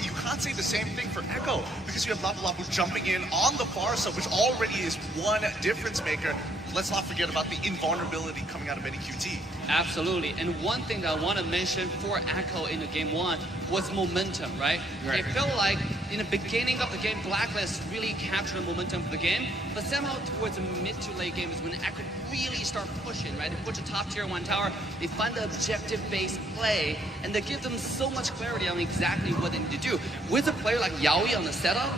you can't say the same thing for Echo because you have Lapu Lapu jumping in on the far side, which already is one difference maker. Let's not forget about the invulnerability coming out of any QT. Absolutely, and one thing that I want to mention for Echo in the game 1 was momentum, right? It felt like in the beginning of the game, Blacklist really captured the momentum of the game, but somehow towards the mid to late game is when Echo really start pushing, right? They push a top tier 1 tower, they find the objective-based play, and they give them so much clarity on exactly what they need to do. With a player like Yaoi on the setup,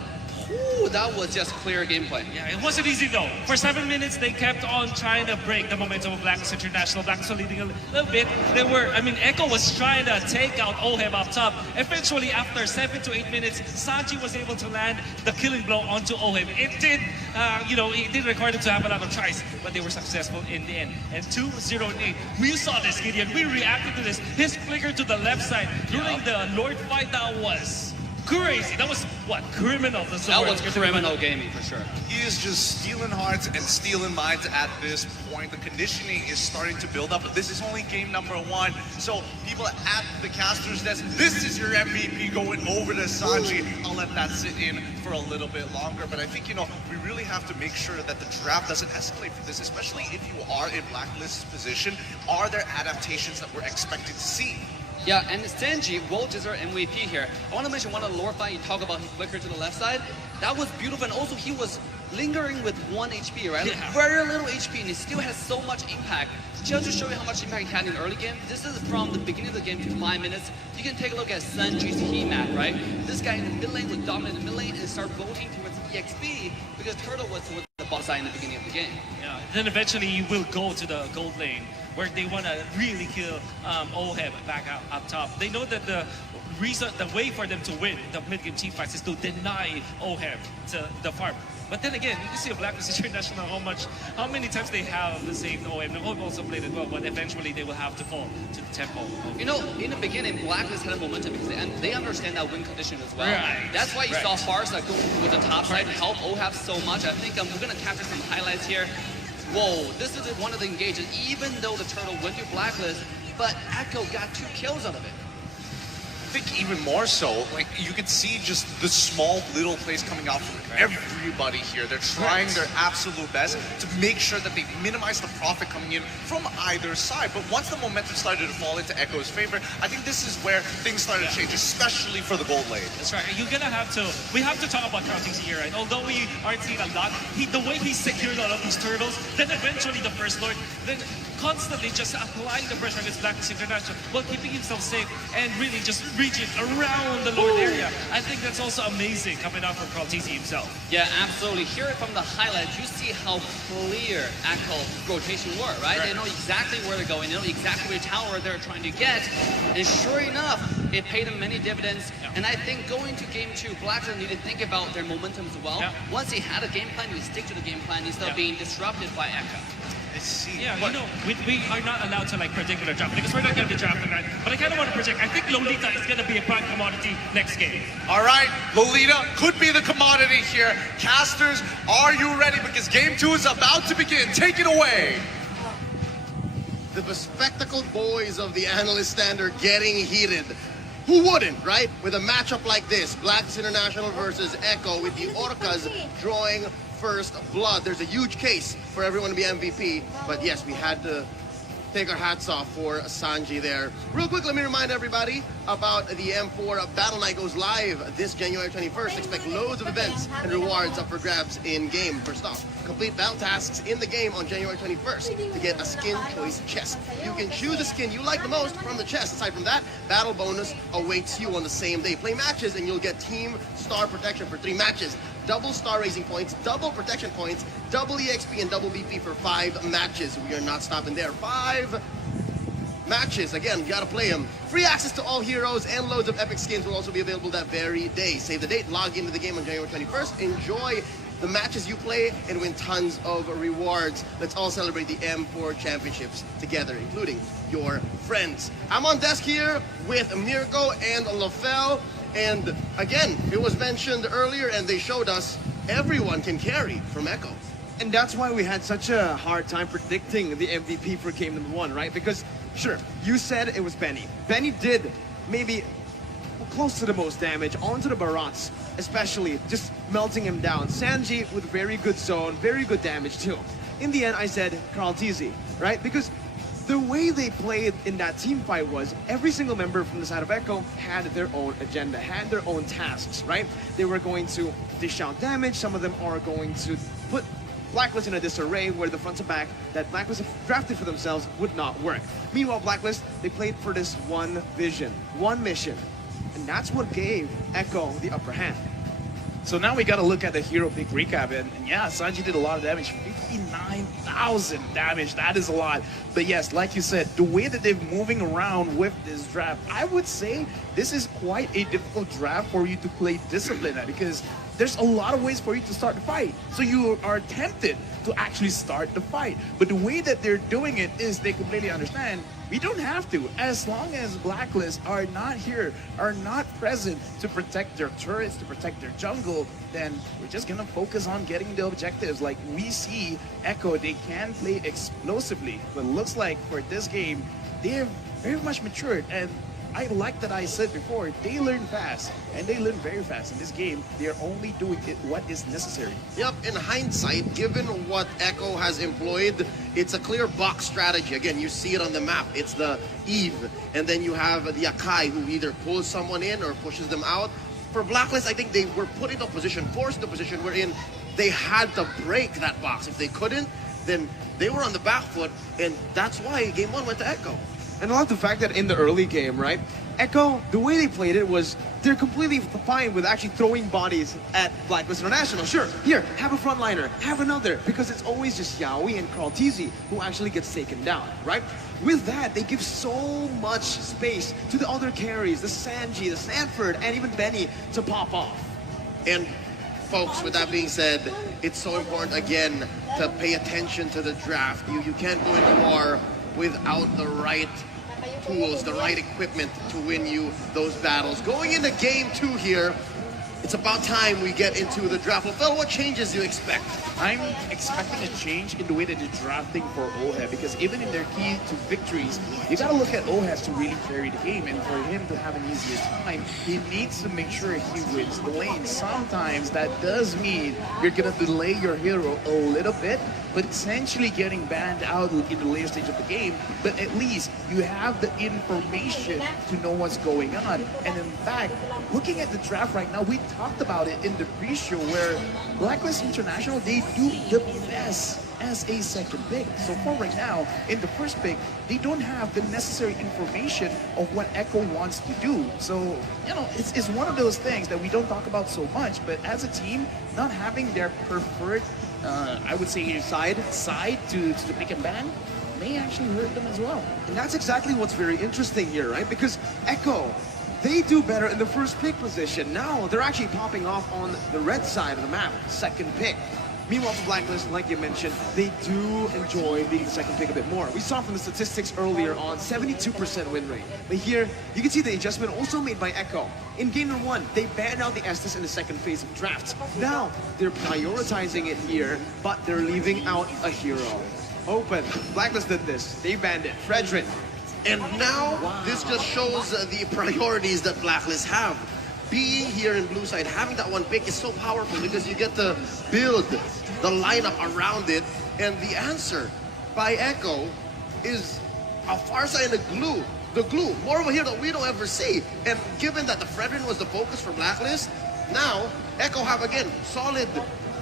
ooh, that was just clear gameplay. Yeah, it wasn't easy though. For 7 minutes, they kept on trying to break the momentum of Blacklist International. Blacklist were leading a little bit. Echo was trying to take out Oheb up top. Eventually, after 7 to 8 minutes, Sanji was able to land the killing blow onto Oheb. It did, it did require them to have a lot of tries, but they were successful in the end. And 2-0-8, we saw this, Gideon. We reacted to this. His flicker to the left side during the Lord fight, that was crazy. That was what? Criminal. That was criminal gaming for sure. He is just stealing hearts and stealing minds at this point. The conditioning is starting to build up, but this is only game number 1. So people at the caster's desk, this is your MVP going over to Sanji. I'll let that sit in for a little bit longer, but I think, we really have to make sure that the draft doesn't escalate for this, especially if you are in Blacklist's position. Are there adaptations that we're expected to see? Yeah, and Sanji, well-deserved MVP here. I want to mention one of the lore fight, you talk about his flicker to the left side. That was beautiful, and also he was lingering with 1 HP, right? Yeah. Very little HP, and he still has so much impact. Just to show you how much impact he had in the early game, this is from the beginning of the game to 5 minutes. You can take a look at Sanji's heat map, right? This guy in the mid lane would dominate the mid lane and start voting towards EXP because Turtle was towards the bottom side in the beginning of the game. Yeah, then eventually you will go to the gold lane where they want to really kill Oheb back up top. They know that the way for them to win the mid-game team fights is to deny Oheb to the farm. But then again, you can see a Blacklist International how many times they have saved Oheb. Now Oheb also played it well, but eventually they will have to fall to the tempo. In the beginning, Blacklist had a momentum because they understand that win condition as well. Right. That's why you saw Farsa go with the top side to help Oheb so much. I think we're going to capture some highlights here. Whoa, this is one of the engages, even though the Turtle went to Blacklist, but Echo got 2 kills out of it. I think even more so, like you could see just the small little plays coming out from everybody here. They're trying their absolute best to make sure that they minimize the profit coming in from either side. But once the momentum started to fall into Echo's favor, I think this is where things started to change, especially for the gold lane. That's right. We have to talk about Crown here, right? Although we aren't seeing a lot, the way he secured all of these turtles, then eventually the First Lord, then constantly just applying the pressure against Blacklist International while keeping himself safe and really just reaching around the Lord area. I think that's also amazing coming out from Carl TZ himself. Yeah, absolutely. Here from the highlights, you see how clear Echo rotation were, right? They know exactly where they're going. They know exactly which tower they're trying to get. And sure enough, it paid them many dividends. Yeah. And I think going to game 2, Blacklist need to think about their momentum as well. Yeah. Once they had a game plan, you stick to the game plan instead of being disrupted by Echo. Yeah, we are not allowed to predict the draft because we're not going to be drafted tonight. But I kind of want to predict. I think Lolita is going to be a prime commodity next game. All right, Lolita could be the commodity here. Casters, are you ready? Because game 2 is about to begin. Take it away. The bespectacled boys of the analyst stand are getting heated. Who wouldn't, right? With a matchup like this, Blacklist International versus Echo, with the Orcas drawing first blood. There's a huge case for everyone to be MVP, but yes, we had to take our hats off for Sanji there. Real quick, let me remind everybody about the M4 Battle Night goes live this January 21st. Expect loads of events and rewards up for grabs in-game. First off, complete battle tasks in the game on January 21st to get a skin choice chest. You can choose a skin you like the most from the chest. Aside from that, battle bonus awaits you on the same day. Play matches and you'll get team star protection for 3 matches. Double star raising points, double protection points, double EXP and double BP for 5 matches. We are not stopping there. 5 matches. Again, you gotta play them. Free access to all heroes and loads of epic skins will also be available that very day. Save the date, log into the game on January 21st. Enjoy the matches you play and win tons of rewards. Let's all celebrate the M4 championships together, including your friends. I'm on desk here with Mirko and Lofel. And again, it was mentioned earlier and they showed us everyone can carry from Echo. And that's why we had such a hard time predicting the MVP for game number 1, right? Because, sure, you said it was Benny. Benny did maybe close to the most damage onto the Barats, especially just melting him down. Sanji with very good zone, very good damage too. In the end, I said Carl TZ, right? Because the way they played in that team fight was every single member from the side of Echo had their own agenda, had their own tasks, right? They were going to dish out damage. Some of them are going to put Blacklist in a disarray where the front to back that Blacklist have drafted for themselves would not work. Meanwhile, Blacklist, they played for this one vision, one mission. And that's what gave Echo the upper hand. So now we got to look at the hero pick recap, and yeah, Sanji did a lot of damage, 59,000 damage. That is a lot. But yes, like you said, the way that they're moving around with this draft, I would say this is quite a difficult draft for you to play discipline at, because there's a lot of ways for you to start the fight. So you are tempted to actually start the fight. But the way that they're doing it is they completely understand we don't have to. As long as Blacklist are not here, are not present to protect their turrets, to protect their jungle, then we're just gonna focus on getting the objectives. Like we see Echo, they can play explosively, but looks like for this game, they're very much matured. And I like that I said before, they learn fast, and they learn very fast. In this game, they're only doing what is necessary. Yep, in hindsight, given what Echo has employed, it's a clear box strategy. Again, you see it on the map. It's the Eve, and then you have the Akai, who either pulls someone in or pushes them out. For Blacklist, I think they were put into a position, forced into a position wherein they had to break that box. If they couldn't, then they were on the back foot, and that's why game 1 went to Echo. And I love the fact that in the early game, right, Echo, the way they played it was they're completely fine with actually throwing bodies at Blacklist International. Sure, here, have a frontliner, have another, because it's always just Yaoi and Carl TZ who actually gets taken down, right? With that, they give so much space to the other carries, the Sanji, the Sanford, and even Benny to pop off. And folks, with that being said, it's so important, again, to pay attention to the draft. You can't go into war without the right tools, the right equipment to win you those battles. Going into game 2 here, it's about time we get into the draft. Well, Phil, what changes do you expect? I'm expecting a change in the way that they're drafting for OHEB, because even in their key to victories, you gotta look at OHEB to really carry the game, and for him to have an easier time, he needs to make sure he wins the lane. Sometimes that does mean you're gonna delay your hero a little bit, but essentially getting banned out in the later stage of the game, but at least you have the information to know what's going on. And in fact, looking at the draft right now, we talked about it in the pre-show where Blacklist International, they do the best as a second pick. So far right now, in the first pick, they don't have the necessary information of what Echo wants to do. So, you know, it's one of those things that we don't talk about so much, but as a team, not having their preferred I would say side to pick and ban may actually hurt them as well. And that's exactly what's very interesting here, right? Because Echo, they do better in the first pick position. Now they're actually popping off on the red side of the map, second pick. Meanwhile, for Blacklist, like you mentioned, they do enjoy being the second pick a bit more. We saw from the statistics earlier on, 72% win rate. But here, you can see the adjustment also made by Echo. In game number 1, they banned out the Estes in the second phase of drafts. Now, they're prioritizing it here, but they're leaving out a hero. Open. Blacklist did this. They banned it. Frederick. And now, this just shows the priorities that Blacklist have. being here in blue side, having that one pick is so powerful because you get to build the lineup around it. And the answer by Echo is a Farsa and a glue. The glue, more of a hero that we don't ever see. And given that the Fredrin was the focus for Blacklist, now Echo have again solid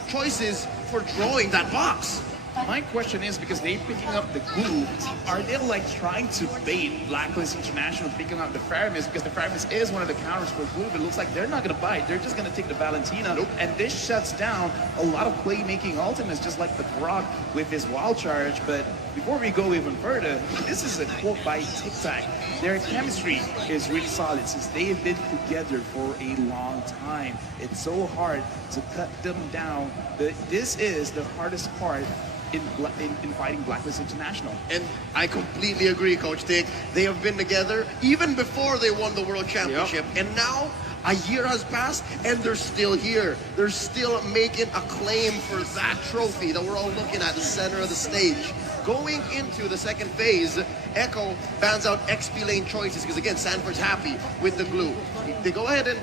choices for drawing that box. My question is, because they're picking up the glue, are they like trying to bait Blacklist International picking up the Faramis? Because the Faramis is one of the counters for glue, but it looks like they're not going to bite. They're just going to take the Valentina. Nope. And this shuts down a lot of playmaking ultimates, just like the Brock with his wild charge. But before we go even further, this is a quote by Tic Tac. Their chemistry is really solid since they have been together for a long time. It's so hard to cut them down. This is the hardest part in fighting Blacklist International. And I completely agree, Coach Dick. They have been together even before they won the World Championship. Yep. And now a year has passed and they're still here. They're still making a claim for that trophy that we're all looking at the center of the stage. Going into the second phase, Echo bans out XP lane choices because again, Sanford's happy with the glue. They go ahead and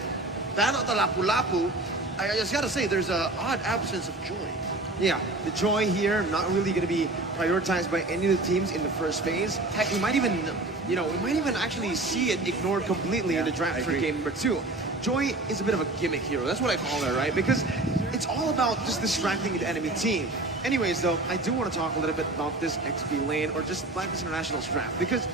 ban out the Lapu-Lapu. I just gotta say, there's an odd absence of joy. Yeah, the joy here not really going to be prioritized by any of the teams in the first phase. Heck, we might even, we might even actually see it ignored completely in the draft for game number 2. Joy is a bit of a gimmick hero. That's what I call her, right? Because it's all about just distracting the enemy team. Anyways, though, I do want to talk a little bit about this XP lane or just Blacklist International's draft because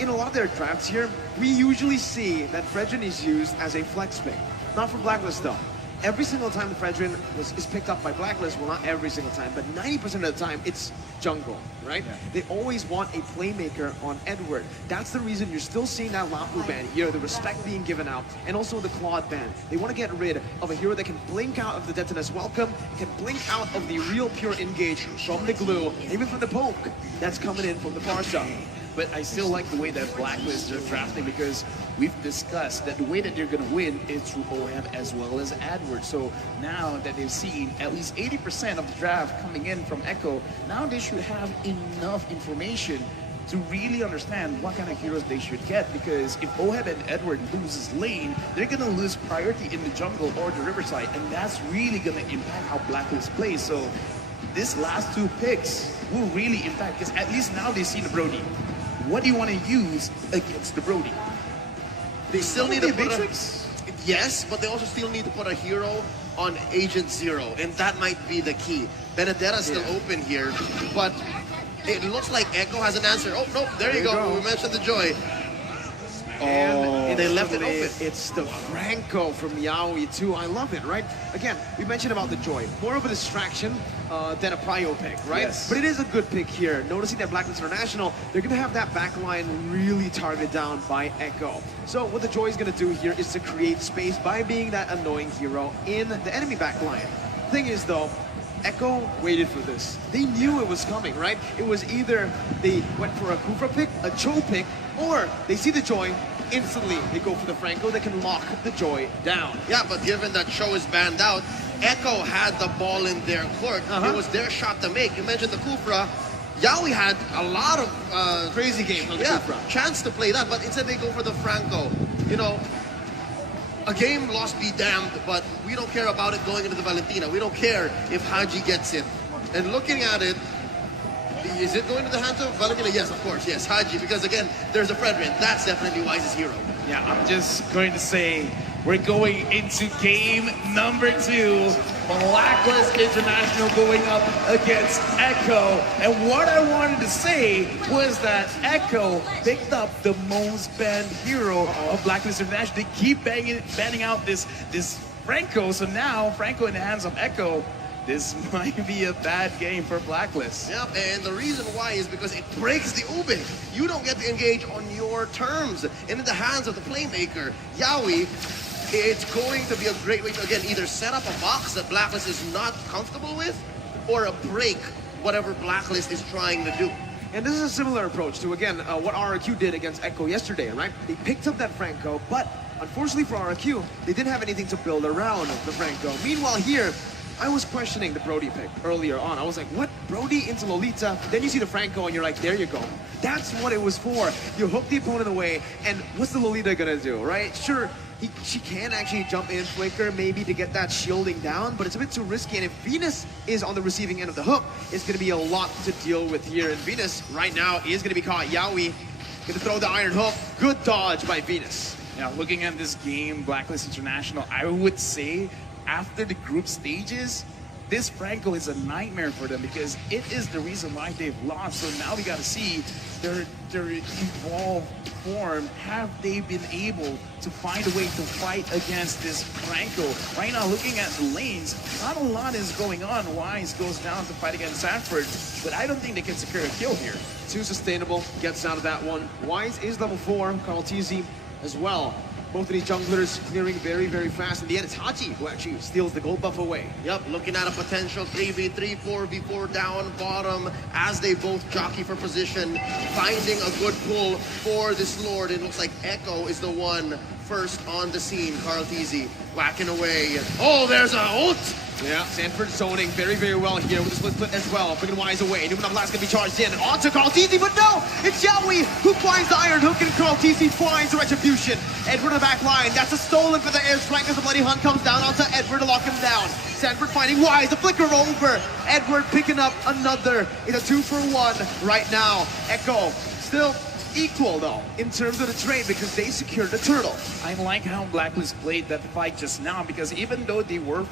in a lot of their drafts here, we usually see that Fredrin is used as a flex pick. Not for Blacklist, though. Every single time the Fredrin is picked up by Blacklist, well, not every single time, but 90% of the time, it's jungle, right? Yeah. They always want a playmaker on Edward. That's the reason you're still seeing that Lapu ban here, the respect being given out, and also the Claude ban. They want to get rid of a hero that can blink out of the Detonus Welcome, can blink out of the real pure engage from the glue, even from the poke that's coming in from the far side. But I still like the way that Blacklist are drafting because we've discussed that the way that they're going to win is through OM as well as AdWords. So now that they've seen at least 80% of the draft coming in from Echo, now they should have enough information to really understand what kind of heroes they should get, because if Oheb and Edward loses lane, they're going to lose priority in the jungle or the riverside, and that's really going to impact how Blacklist plays. So this last 2 picks will really impact, because at least now they see the Brody. What do you want to use against the Brody? They still need to put yes, but they also still need to put a hero on Agent Zero, and that might be the key. Benedetta's still open here, but it looks like Echo has an answer. Oh, no, there you go. We mentioned the Joy. And they left it open. It's the Franco from Yaoi too. I love it, right? Again, we mentioned about the Joy. More of a distraction than a prio pick, right? Yes. But it is a good pick here. Noticing that Blacklist International, they're going to have that back line really targeted down by Echo. So what the Joy is going to do here is to create space by being that annoying hero in the enemy back line. Thing is, though, Echo waited for this. They knew it was coming, right? It was either they went for a Kufra pick, a Cho pick, or they see the Joy, instantly they go for the Franco, they can lock the Joy down. Yeah, but given that Cho is banned out, Echo had the ball in their court. It was their shot to make. You mentioned the Kufra. Yaoi had a lot of crazy game on the Kufra. Chance to play that, but instead they go for the Franco. You know, a game lost be damned, but we don't care about it going into the Valentina. We don't care if Haji gets it. And looking at it, is it going to the hands of Valentina? Yes, of course, yes, Haji, because again, there's a Fredrin. That's definitely Wise's hero. Yeah, I'm just going to say we're going into game number 2. Blacklist International going up against Echo. And what I wanted to say was that Echo picked up the most banned hero of Blacklist International. They keep banning out this Franco. So now Franco in the hands of Echo. This might be a bad game for Blacklist. Yep, and the reason why is because it breaks the Ube. You don't get to engage on your terms. And in the hands of the playmaker, Yaoi, it's going to be a great way to, again, either set up a box that Blacklist is not comfortable with, or break whatever Blacklist is trying to do. And this is a similar approach to, again, what RRQ did against Echo yesterday, right? They picked up that Franco, but unfortunately for RRQ, they didn't have anything to build around the Franco. Meanwhile here, I was questioning the Brody pick earlier on. I was like, what? Brody into Lolita? Then you see the Franco and you're like, there you go. That's what it was for. You hook the opponent away, and what's the Lolita gonna do, right? Sure, she can actually jump in, flicker, maybe to get that shielding down, but it's a bit too risky. And if Venus is on the receiving end of the hook, it's going to be a lot to deal with here. And Venus, right now, is going to be caught. Yaoi going to throw the iron hook. Good dodge by Venus. Now, looking at this game, Blacklist International, I would say after the group stages, this Franco is a nightmare for them because it is the reason why they've lost. So now we got to see their evolved form. Have they been able to find a way to fight against this Franco? Right now, looking at the lanes, not a lot is going on. Wise goes down to fight against Sanford, but I don't think they can secure a kill here. Too sustainable, gets out of that one. Wise is level 4, Carl TZ as well. Both of these junglers clearing very, very fast. In the end, it's Haji who actually steals the gold buff away. Yep, looking at a potential 3v3, 4v4 down bottom as they both jockey for position, finding a good pull for this Lord. It looks like Echo is the one first on the scene. Carl TZ whacking away. Oh, there's a ult! Yeah, Sanford zoning very, very well here with the split as well. Bringing Wise away. Numenam Blast gonna be charged in. On to Carl TZ, but no! It's Yaoi who finds the iron hook and Carl TZ finds the retribution. Edward in the back line. That's a stolen for the airstrike as the Bloody Hunt comes down onto Edward to lock him down. Sanford finding Wise, the flicker over. Edward picking up another. It's a 2-for-1 right now. Echo still equal though in terms of the trade because they secured the turtle. I like how Blacklist played that fight just now because even though they were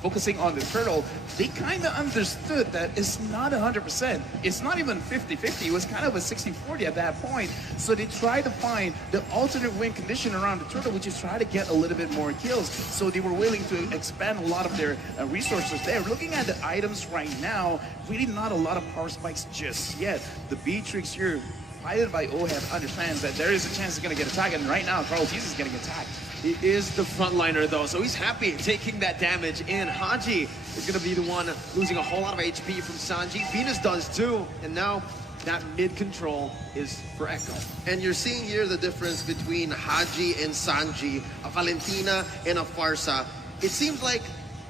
focusing on the turtle, they kind of understood that it's not 100%. It's not even 50-50. It was kind of a 60-40 at that point. So they tried to find the alternate win condition around the turtle, which is try to get a little bit more kills. So they were willing to expand a lot of their resources there. Looking at the items right now, really not a lot of power spikes just yet. The Beatrix here, piloted by Oheb, understands that there is a chance he's going to get attacked, and right now, Carl TZ is getting attacked. He is the frontliner though, so he's happy taking that damage in. Haji is going to be the one losing a whole lot of HP from Sanji. Venus does too, and now that mid control is for Echo. And you're seeing here the difference between Haji and Sanji, a Valentina and a Farsa. It seems like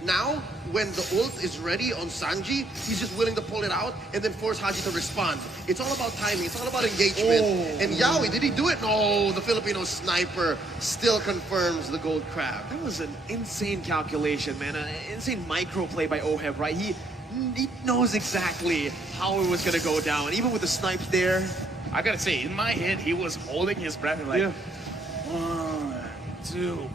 now, when the ult is ready on Sanji, he's just willing to pull it out and then force Haji to respond. It's all about timing. It's all about engagement. Oh. And Yaoi, did he do it? No, the Filipino sniper still confirms the gold crab. That was an insane calculation, man. An insane micro play by Oheb, right? He knows exactly how it was going to go down. Even with the snipes there. I gotta say, in my head, he was holding his breath and like, yeah. 1, 2,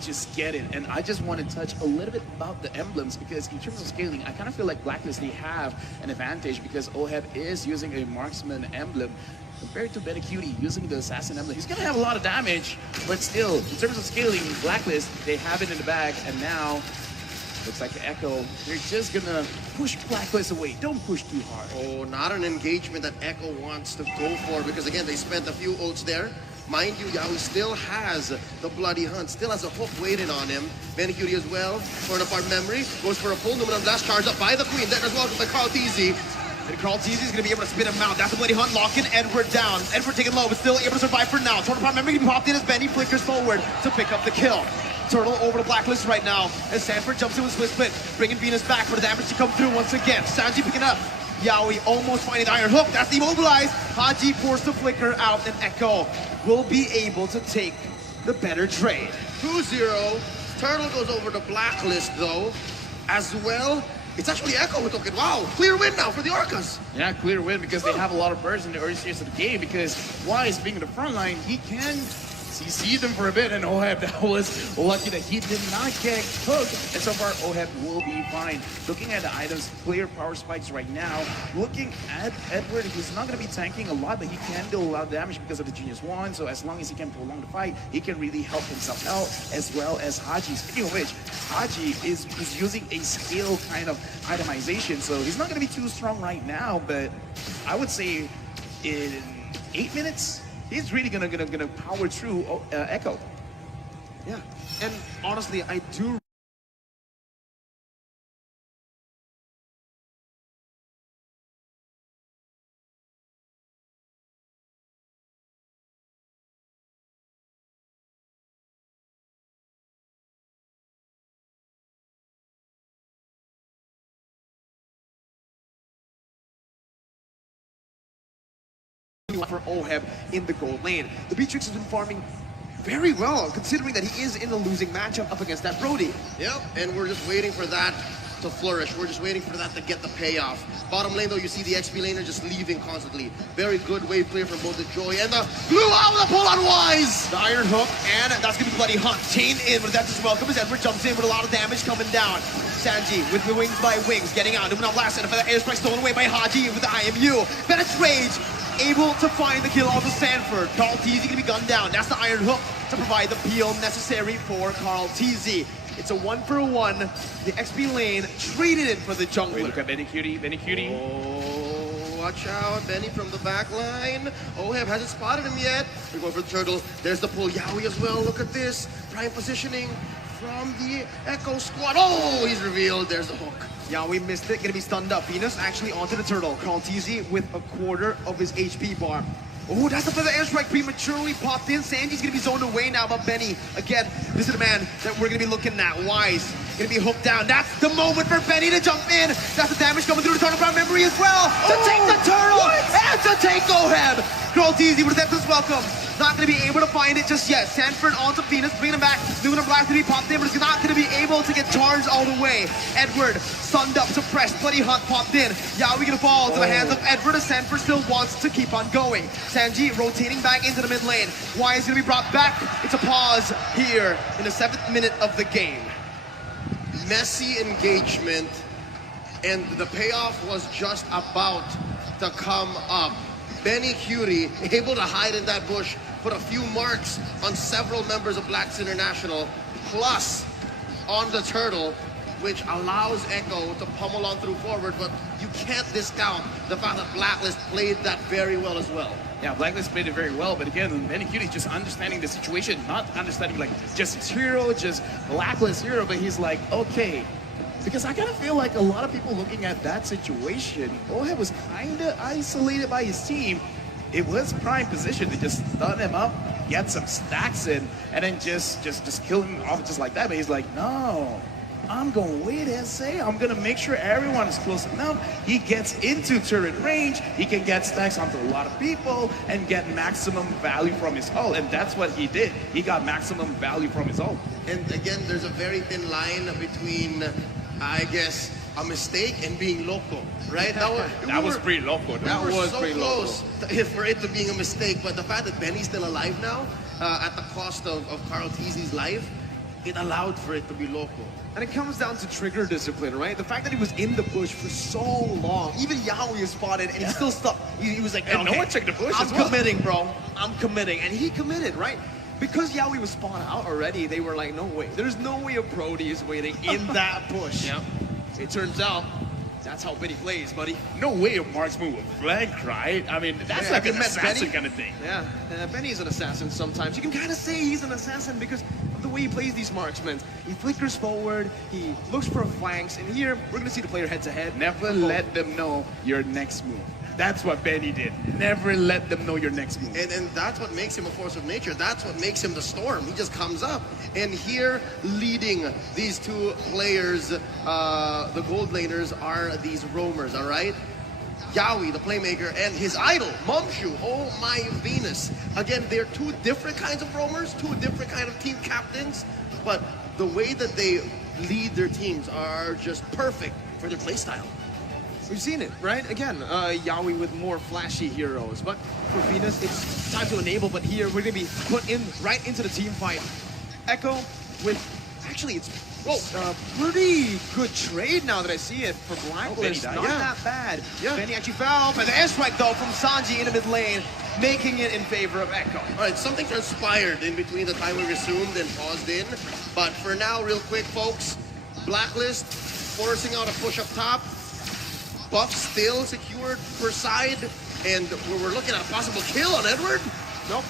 just get it. And I just want to touch a little bit about the emblems because in terms of scaling, I kind of feel like Blacklist, they have an advantage because Oheb is using a marksman emblem compared to Benecutie using the assassin emblem. He's gonna have a lot of damage, but still, in terms of scaling, Blacklist, they have it in the bag, and now looks like Echo, they're just gonna push Blacklist away. Don't push too hard. Oh, not an engagement that Echo wants to go for because again, they spent a few ults there. Mind you, Yaoi still has the Bloody Hunt, still has a hook waiting on him. Benecutie as well, torn apart memory, goes for a full Numenam Blast charged up by the Queen. Then as well by Carl TZ. And Carl TZ is going to be able to spin him out. That's the Bloody Hunt locking Edward down. Edward taking low, but still able to survive for now. Torn apart memory popped in as Benny flickers forward to pick up the kill. Turtle over to Blacklist right now as Sanford jumps in with split, bringing Venus back for the damage to come through once again. Sanji picking up. Yaoi almost finding the iron hook. That's demobilized. Haji forced the flicker out, and Echo will be able to take the better trade. 2-0. Turtle goes over to Blacklist though, as well. It's actually Echo who took it. Wow, clear win now for the Orcas. Yeah, clear win because they have a lot of birds in the early stages of the game because Wise being in the front line, he can CC them for a bit, and Oheb, that was lucky that he did not get hooked. And so far, Oheb will be fine. Looking at the items, clear power spikes right now. Looking at Edward, he's not going to be tanking a lot, but he can do a lot of damage because of the Genius Wand. So as long as he can prolong the fight, he can really help himself out, as well as Haji. Speaking of which, Haji is using a scale kind of itemization, so he's not going to be too strong right now, but I would say in 8 minutes, he's really gonna power through Echo. Yeah, and honestly, I do. For Oheb in the gold lane. The Beatrix has been farming very well, considering that he is in the losing matchup up against that Brody. Yep, and we're just waiting for that to flourish. We're just waiting for that to get the payoff. Bottom lane though, you see the XP laner just leaving constantly. Very good wave play from both the Joy and the Blue out with the pull on Wise. The Iron Hook, and that's gonna be Bloody Hunt. Chain in, but that's just welcome as Edward jumps in with a lot of damage coming down. Sanji with the wings by wings, getting out. Moving on blast, and the airstrike stolen away by Haji with the IMU. Bennett's Rage, able to find the kill off of Sanford. Carl TZ gonna be gunned down. That's the Iron Hook to provide the peel necessary for Carl TZ. It's a 1-for-1. The XP lane traded in for the jungler. Wait, look at Benny Cutie, Benny Cutie. Oh, watch out, Benny from the back line. Oheb hasn't spotted him yet. We're going for the turtle. There's the pull. Yaoi as well. Look at this. Prime positioning from the Echo squad. Oh, he's revealed. There's the hook. Yaoi missed it. Gonna be stunned up. Venus actually onto the turtle. Carl TZ with a quarter of his HP bar. Oh, that's the feather airstrike prematurely popped in. Sandy's gonna be zoned away now, but Benny, again, this is the man that we're gonna be looking at. Wise, gonna be hooked down. That's the moment for Benny to jump in. That's the damage coming through the turtle ground memory as well. To take the turtle and to take Oheb. Carl TZ with this welcome. Not gonna be able to find it just yet. Sanford onto Venus, bringing him back. Lunar Blast to be popped in, but it's not gonna be able to get charged all the way. Edward, stunned up, suppressed. Bloody Hunt popped in. Yaoi gonna fall to the hands of Edward as Sanford still wants to keep on going. Sanji rotating back into the mid lane. Wise gonna be brought back. It's a pause here in the 7th minute of the game. Messy engagement, and the payoff was just about to come up. Benny Cutie able to hide in that bush, put a few marks on several members of Blacks International, plus on the turtle, which allows Echo to pummel on through forward, but you can't discount the fact that Blacklist played that very well as well. Yeah, Blacklist played it very well, but again, Benny Cutie just understanding the situation, not understanding like just his hero, just Blacklist hero, but he's like, okay. Because I kind of feel like a lot of people looking at that situation, Oheb was kind of isolated by his team. It was prime position to just stun him up, get some stacks in, and then just kill him off just like that. But he's like, no, I'm gonna wait and say, I'm gonna make sure everyone is close enough. He gets into turret range, he can get stacks onto a lot of people and get maximum value from his ult. And that's what he did. He got maximum value from his ult. And again, there's a very thin line between, I guess, a mistake and being loco, right? That was pretty loco. That was so close for it to being a mistake, but the fact that Benny's still alive now, at the cost of Carl TZ's life, it allowed for it to be loco. And it comes down to trigger discipline, right? The fact that he was in the bush for so long, even Yaoi is spotted, and he's still stuck. He was like, and okay, no one checked the bush I'm as well. committing, bro. I'm committing. And he committed, right? Because Yaoi was spawned out already, they were like, no way. There's no way a Brody is waiting in that bush. Yep. It turns out, that's how Benny plays, buddy. No way of Marksman would flank, right? I mean, that's like an assassin kind of thing. Yeah, Benny's an assassin sometimes. You can kind of say he's an assassin because of the way he plays these marksmen. He flickers forward, he looks for flanks, and here, we're going to see the player head-to-head. Never let them know your next move. That's what Benny did. Never let them know your next move. And that's what makes him a force of nature. That's what makes him the storm. He just comes up. And here, leading these two players, the gold laners, are these roamers, all right? Yaoi, the playmaker, and his idol, Mumshu. Oh my Venus. Again, they're two different kinds of roamers, two different kind of team captains, but the way that they lead their teams are just perfect for their playstyle. We've seen it, right? Again, Yaoi with more flashy heroes, but for Venus, it's time to enable, but here we're gonna be put in right into the team fight. Echo with, actually it's pretty good trade now that I see it for Blacklist. Not that bad. Yeah. Benny actually fell, but the airstrike though from Sanji in the mid lane, making it in favor of Echo. All right, something transpired in between the time we resumed and paused in, but for now, real quick, folks, Blacklist forcing out a push up top. Buff still secured per side, and we're looking at a possible kill on Edward. Nope.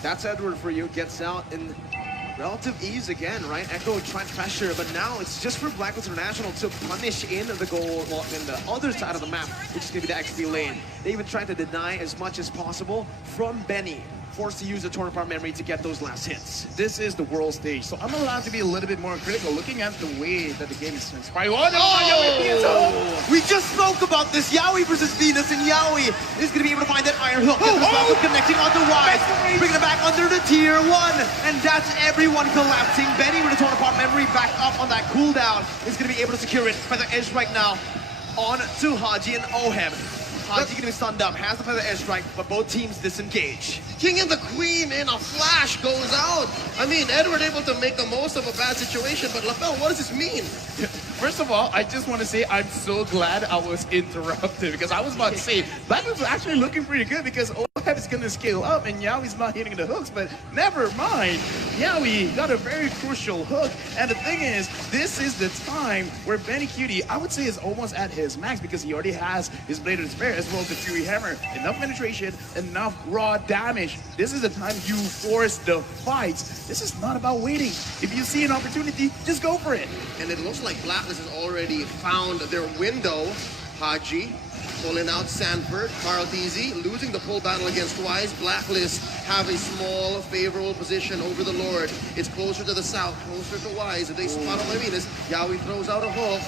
That's Edward for you. Gets out in relative ease again, right? Echo trying to pressure, but now it's just for Blacklist International to punish in the goal, well, in the other side of the map, which is going to be the XP lane. They even tried to deny as much as possible from Benny. forced to use the torn apart memory to get those last hits. This is the world stage, so I'm allowed to be a little bit more critical looking at the way that the game is transpiring. We just spoke about this. Yaoi versus Venus, and Yaoi is going to be able to find that iron hook. Connecting onto Wise, bringing it back under the tier 1, and that's everyone collapsing. Benny with a torn apart memory back up on that cooldown is going to be able to secure it. Feather Edge right now on to Haji and Oheb. Haji gonna be stunned up, has the Feather Edge strike, but both teams disengage. King and the Queen in a flash goes out. I mean, Edward able to make the most of a bad situation, but LaFell, what does this mean? First of all, I just want to say I'm so glad I was interrupted because I was about to say Blackwood's actually looking pretty good because Oheb is going to scale up and Yaoi's not hitting the hooks, but never mind. Yaoi got a very crucial hook, and the thing is, this is the time where Benny Cutie, I would say, is almost at his max because he already has his Blade of Despair as well as the Fury Hammer. Enough penetration, enough raw damage. This is the time you force the fights. This is not about waiting. If you see an opportunity, just go for it. And it looks like Blacklist has already found their window. Haji pulling out Sanford, Carl TZ losing the pull battle against Wise. Blacklist have a small favorable position over the Lord. It's closer to the south, closer to Wise. If they spot on Venus, Yaoi throws out a hook.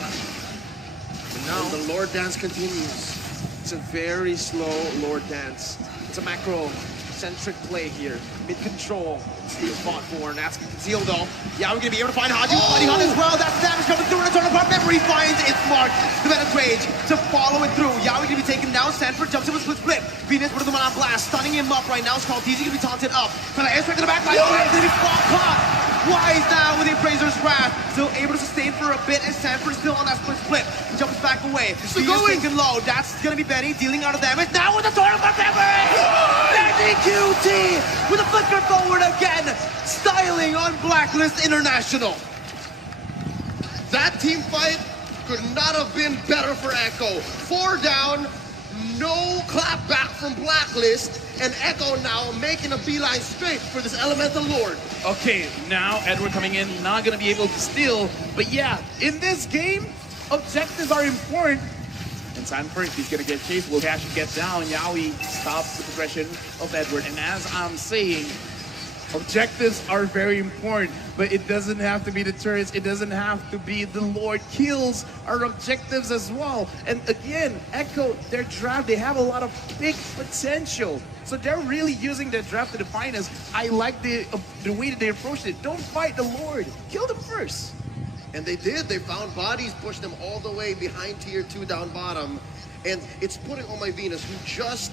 And the Lord dance continues. It's a very slow Lord dance. It's a macro-centric play here. Mid-control, Steel fought for, and asking conceal though. Yaoi gonna be able to find Haji fighting on as well. That's damage coming through, and a turn apart memory finds its mark. The Venom's Rage to follow it through. Yaoi gonna be taken down. Sanford jumps in with split. Venus with the man on blast, stunning him up right now. Skull TZ gonna be taunted up. But airstrike to the back line. Oh, it's gonna be caught. Wise now with the Appraiser's Wrath. Still able to sustain for a bit, and Sanford still on that split. He jumps back away. Venus taken low. That's gonna be Benny dealing out of damage. Now with the turn apart memory. Benny QT with a flicker forward again. Styling on Blacklist International. That team fight could not have been better for Echo. 4 down, no clap back from Blacklist, and Echo now making a beeline straight for this Elemental Lord. Okay, now Edward coming in, not going to be able to steal, but yeah, in this game, objectives are important. And Sanford, he's going to get chased, will actually get down. Yaoi stops the progression of Edward, and as I'm saying, objectives are very important, but it doesn't have to be the turrets. It doesn't have to be the Lord kills our objectives as well. And again, Echo, their draft, they have a lot of big potential. So they're really using their draft to the finest. I like the way that they approached it. Don't fight the Lord. Kill them first. And they did. They found bodies, pushed them all the way behind tier 2 down bottom. And it's putting on my Venus, who just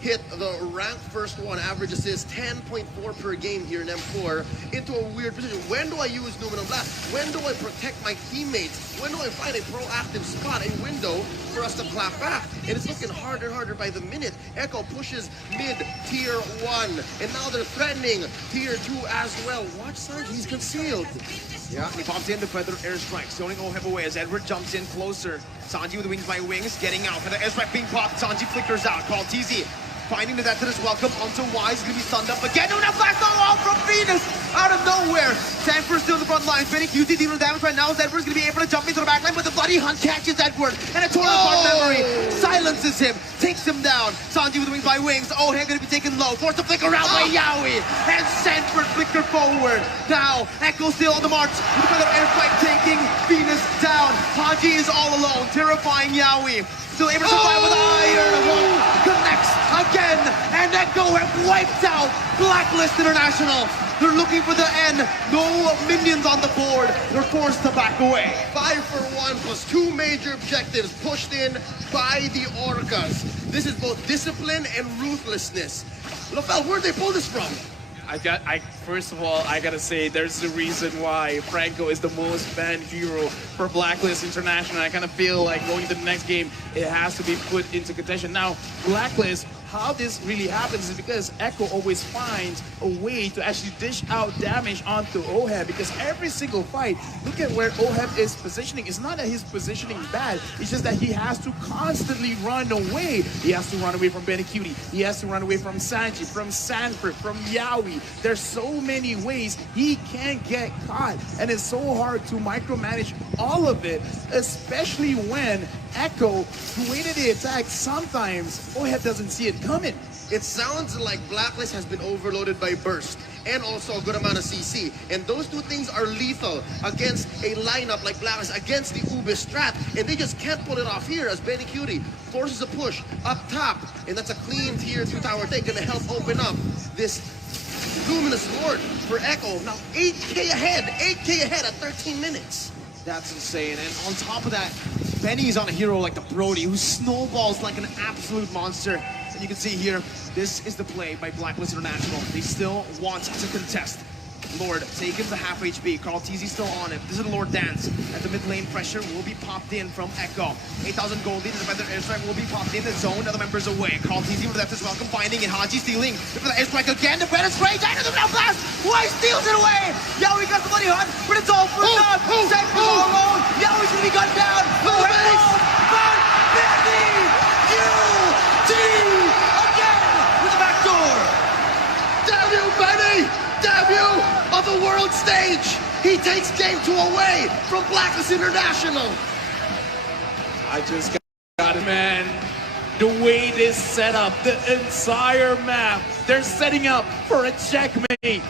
hit the ranked first one, average assist 10.4 per game here in M4, into a weird position. When do I use Numenor Blast? When do I protect my teammates? When do I find a proactive spot, a window for us to clap back? And it's looking harder and harder by the minute. Echo pushes mid tier 1, and now they're threatening tier 2 as well. Watch Sanji, he's concealed. Yeah, he pops in the Feather Airstrike, zoning Oheb away as Edward jumps in closer. Sanji with the Wings by Wings, getting out. Feather Airstrike being popped, Sanji flickers out. Call TZ, finding the death to this welcome onto Wise, gonna be stunned up again. No, flash all from Venus out of nowhere. Sanford still in the front lines. Benny QT dealing damage right now as Edward's gonna be able to jump into the back line, but the Bloody Hunt catches Edward, and a torn apart memory silences him, takes him down. Sanji with the Wings by Wings. Oheb gonna be taken low, forced to flicker out by Yaoi, and Sanford flicker forward. Now, Echo still on the march with the Feather Airstrike taking Venus down. Haji is all alone, terrifying Yaoi. Still able to survive with the iron hook. Connects again, and Echo have wiped out Blacklist International. They're looking for the end. No minions on the board. They're forced to back away. 5 for 1 plus 2 major objectives pushed in by the Orcas. This is both discipline and ruthlessness. LaFell, where'd they pull this from? First of all, I gotta say, there's a reason why Franco is the most banned hero for Blacklist International. I kind of feel like going to the next game, it has to be put into contention. Now, Blacklist, how this really happens is because Echo always finds a way to actually dish out damage onto Oheb, because every single fight, look at where Oheb is positioning. It's not that he's positioning bad, it's just that he has to constantly run away. He has to run away from Benny Cutie, he has to run away from Sanji, from Sanford, from Yaoi. There's so many ways he can't get caught, and it's so hard to micromanage all of it, especially when Echo, the way that they attack, sometimes Oheb doesn't see it coming. It sounds like Blacklist has been overloaded by Burst and also a good amount of CC. And those two things are lethal against a lineup like Blacklist, against the Ube strat. And they just can't pull it off here as Benny Cutie forces a push up top. And that's a clean tier 2 tower take, gonna help open up this Luminous Lord for Echo. Now 8k ahead at 13 minutes. That's insane. And on top of that, Benny is on a hero like the Brody, who snowballs like an absolute monster. And you can see here, this is the play by Blacklist International. They still want to contest. Lord taken to half HP. Carl TZ still on it. This is the Lord dance. At the mid lane, pressure will be popped in from Echo. 8,000 gold lead. The defender airstrike will be popped in the zone. Other members away. Carl TZ with the left as well, combining and Haji stealing. For the airstrike again. The better spray. Down to the ground blast. Why steals it away? Yowie got the money hunt, but it's all for naught. Set for all alone. Yowie's gonna be gunned down. But Benny UT again with the back door. Damn you, Benny! Debut of the world stage! He takes game 2 away from Blacklist International! I just got it, man. The way this set up, the entire map, they're setting up for a checkmate.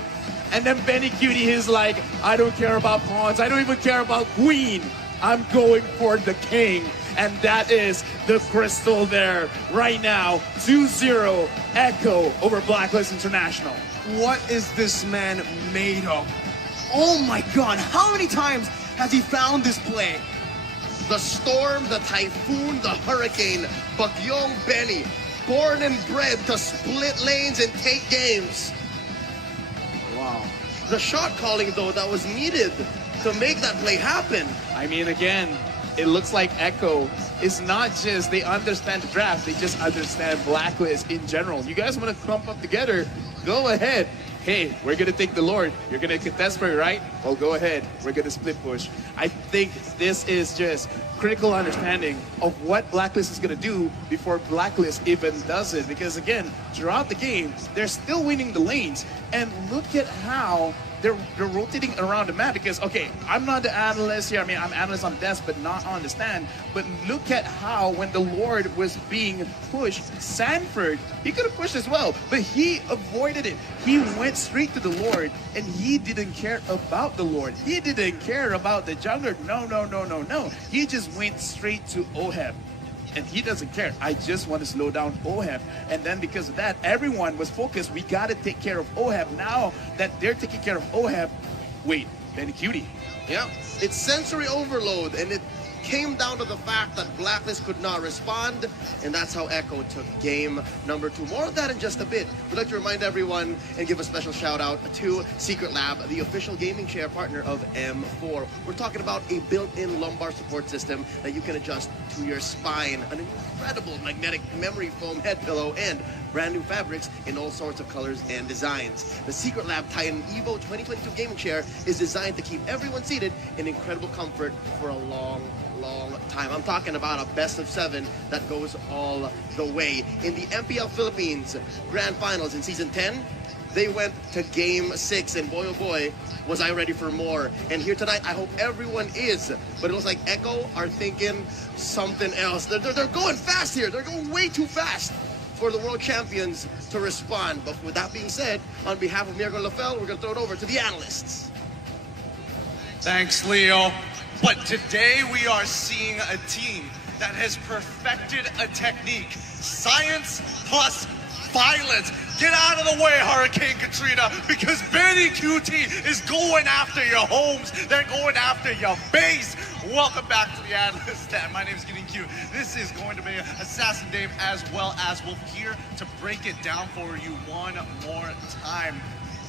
And then Benny Cutie is like, I don't care about pawns, I don't even care about queen. I'm going for the king. And that is the crystal there right now. 2-0 Echo over Blacklist International. What is this man made of? Oh my god, how many times has he found this play? The storm, the typhoon, the hurricane, Bagyong Benny, born and bred to split lanes and take games. Wow. The shot calling though that was needed to make that play happen. I mean, again, it looks like Echo is not just they understand the draft, they just understand Blacklist in general. You guys want to clump up together, go ahead. Hey, we're going to take the Lord. You're going to contest for it, right? Well, go ahead. We're going to split push. I think this is just critical understanding of what Blacklist is going to do before Blacklist even does it. Because again, throughout the game, they're still winning the lanes. And look at how they're rotating around the map. Because, okay, I'm not the analyst here. I mean, I'm analyst on desk, but not on the stand. But look at how when the Lord was being pushed, Sanford, he could have pushed as well, but he avoided it. He went straight to the Lord, and he didn't care about the Lord. He didn't care about the jungler. No. He just went straight to Oheb. And he doesn't care. I just want to slow down Oheb. And then because of that, everyone was focused. We got to take care of Oheb. Now that they're taking care of Oheb, wait, Benny Cutie. Yeah, it's sensory overload, and it came down to the fact that Blacklist could not respond, and that's how Echo took game number 2. More of that in just a bit. We'd like to remind everyone and give a special shout out to Secret Lab, the official gaming chair partner of M4. We're talking about a built-in lumbar support system that you can adjust to your spine, an incredible magnetic memory foam head pillow, and brand new fabrics in all sorts of colors and designs. The Secret Lab Titan Evo 2022 gaming chair is designed to keep everyone seated in incredible comfort for a long time. I'm talking about a best of 7 that goes all the way. In the MPL Philippines Grand Finals in Season 10, they went to Game 6, and boy oh boy, was I ready for more. And here tonight, I hope everyone is. But it looks like Echo are thinking something else. They're going fast here. They're going way too fast for the world champions to respond. But with that being said, on behalf of Mirko Lafell, we're going to throw it over to the analysts. Thanks, Leo. But today we are seeing a team that has perfected a technique. Science plus violence. Get out of the way, Hurricane Katrina, because Benny QT is going after your homes. They're going after your base. Welcome back to the Analyst Stand. My name is Getting Cute. This is going to be Assassin Dave, as well as we're here to break it down for you one more time.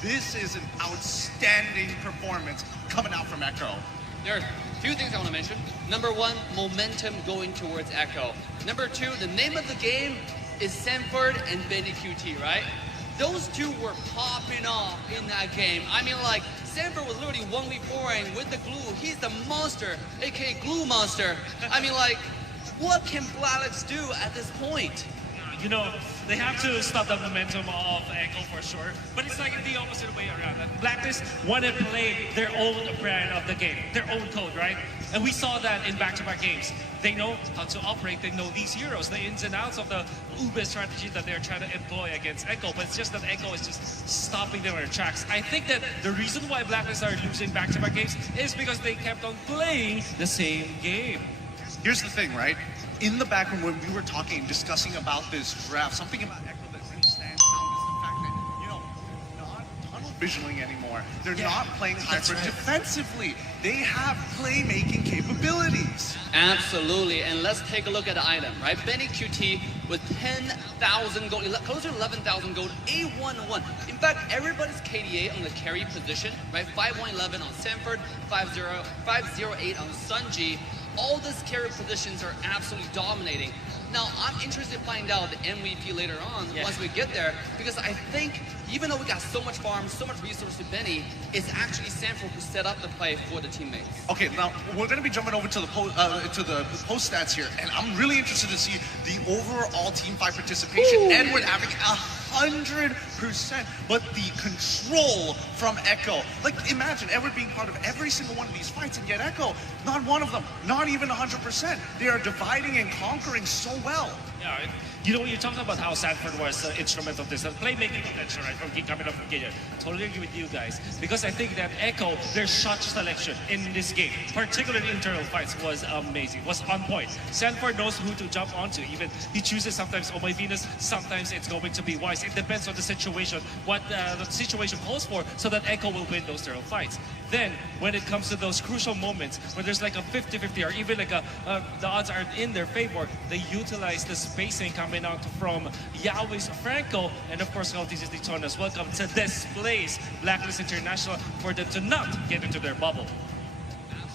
This is an outstanding performance coming out from Echo. There are a few things I want to mention. Number 1, momentum going towards Echo. Number 2, the name of the game is Sanford and Benny QT, right? Those two were popping off in that game. I mean, like, Sanford was literally 1v4ing with the glue. He's the monster, aka glue monster. I mean, like, what can Blacklist do at this point? You know, they have to stop the momentum of Echo for sure. But it's like the opposite way around. That Blacklist want to play their own brand of the game, their own code, right? And we saw that in back-to-back games. They know how to operate. They know these heroes, the ins and outs of the Ube strategy that they're trying to employ against Echo. But it's just that Echo is just stopping them in their tracks. I think that the reason why Blacklist are losing back-to-back games is because they kept on playing the same game. Here's the thing, right? In the background when we were talking, discussing about this draft, something about Echo that really stands out is the fact that, you know, not tunnel visioning anymore. They're not playing hyper defensively. They have playmaking capabilities. Absolutely, and let's take a look at the item, right? Benny QT with 10,000 gold, close to 11,000 gold, A11. In fact, everybody's KDA on the carry position, right? 5111 on Sanford, 508 on Sunji. All these carry positions are absolutely dominating. Now, I'm interested to find out the MVP later on once we get there, because I think even though we got so much farm, so much resource to Benny, it's actually Sanford who set up the play for the teammates. Okay, now we're going to be jumping over to the post stats here, and I'm really interested to see the overall team fight participation. Edward having 100%, but the control from Echo. Like, imagine Edward being part of every single one of these fights, and yet Echo, not one of them, not even 100%. They are dividing and conquering so well. Yeah, you know, you're talking about how Sanford was instrumental of this, playmaking potential, right, from coming up from Gideon. Totally agree with you guys, because I think that Echo, their shot selection in this game, particularly in internal fights, was amazing, was on point. Sanford knows who to jump onto. Even he chooses sometimes Oh My Venus, sometimes it's going to be Wise. It depends on the situation, what the situation calls for, so that Echo will win those internal fights. Then, when it comes to those crucial moments, where there's like a 50-50, or even like the odds are in their favor, they utilize the spacing coming out from Yahweh's Franco, and of course, Galti's Daytona's welcome to displace Blacklist International for them to not get into their bubble.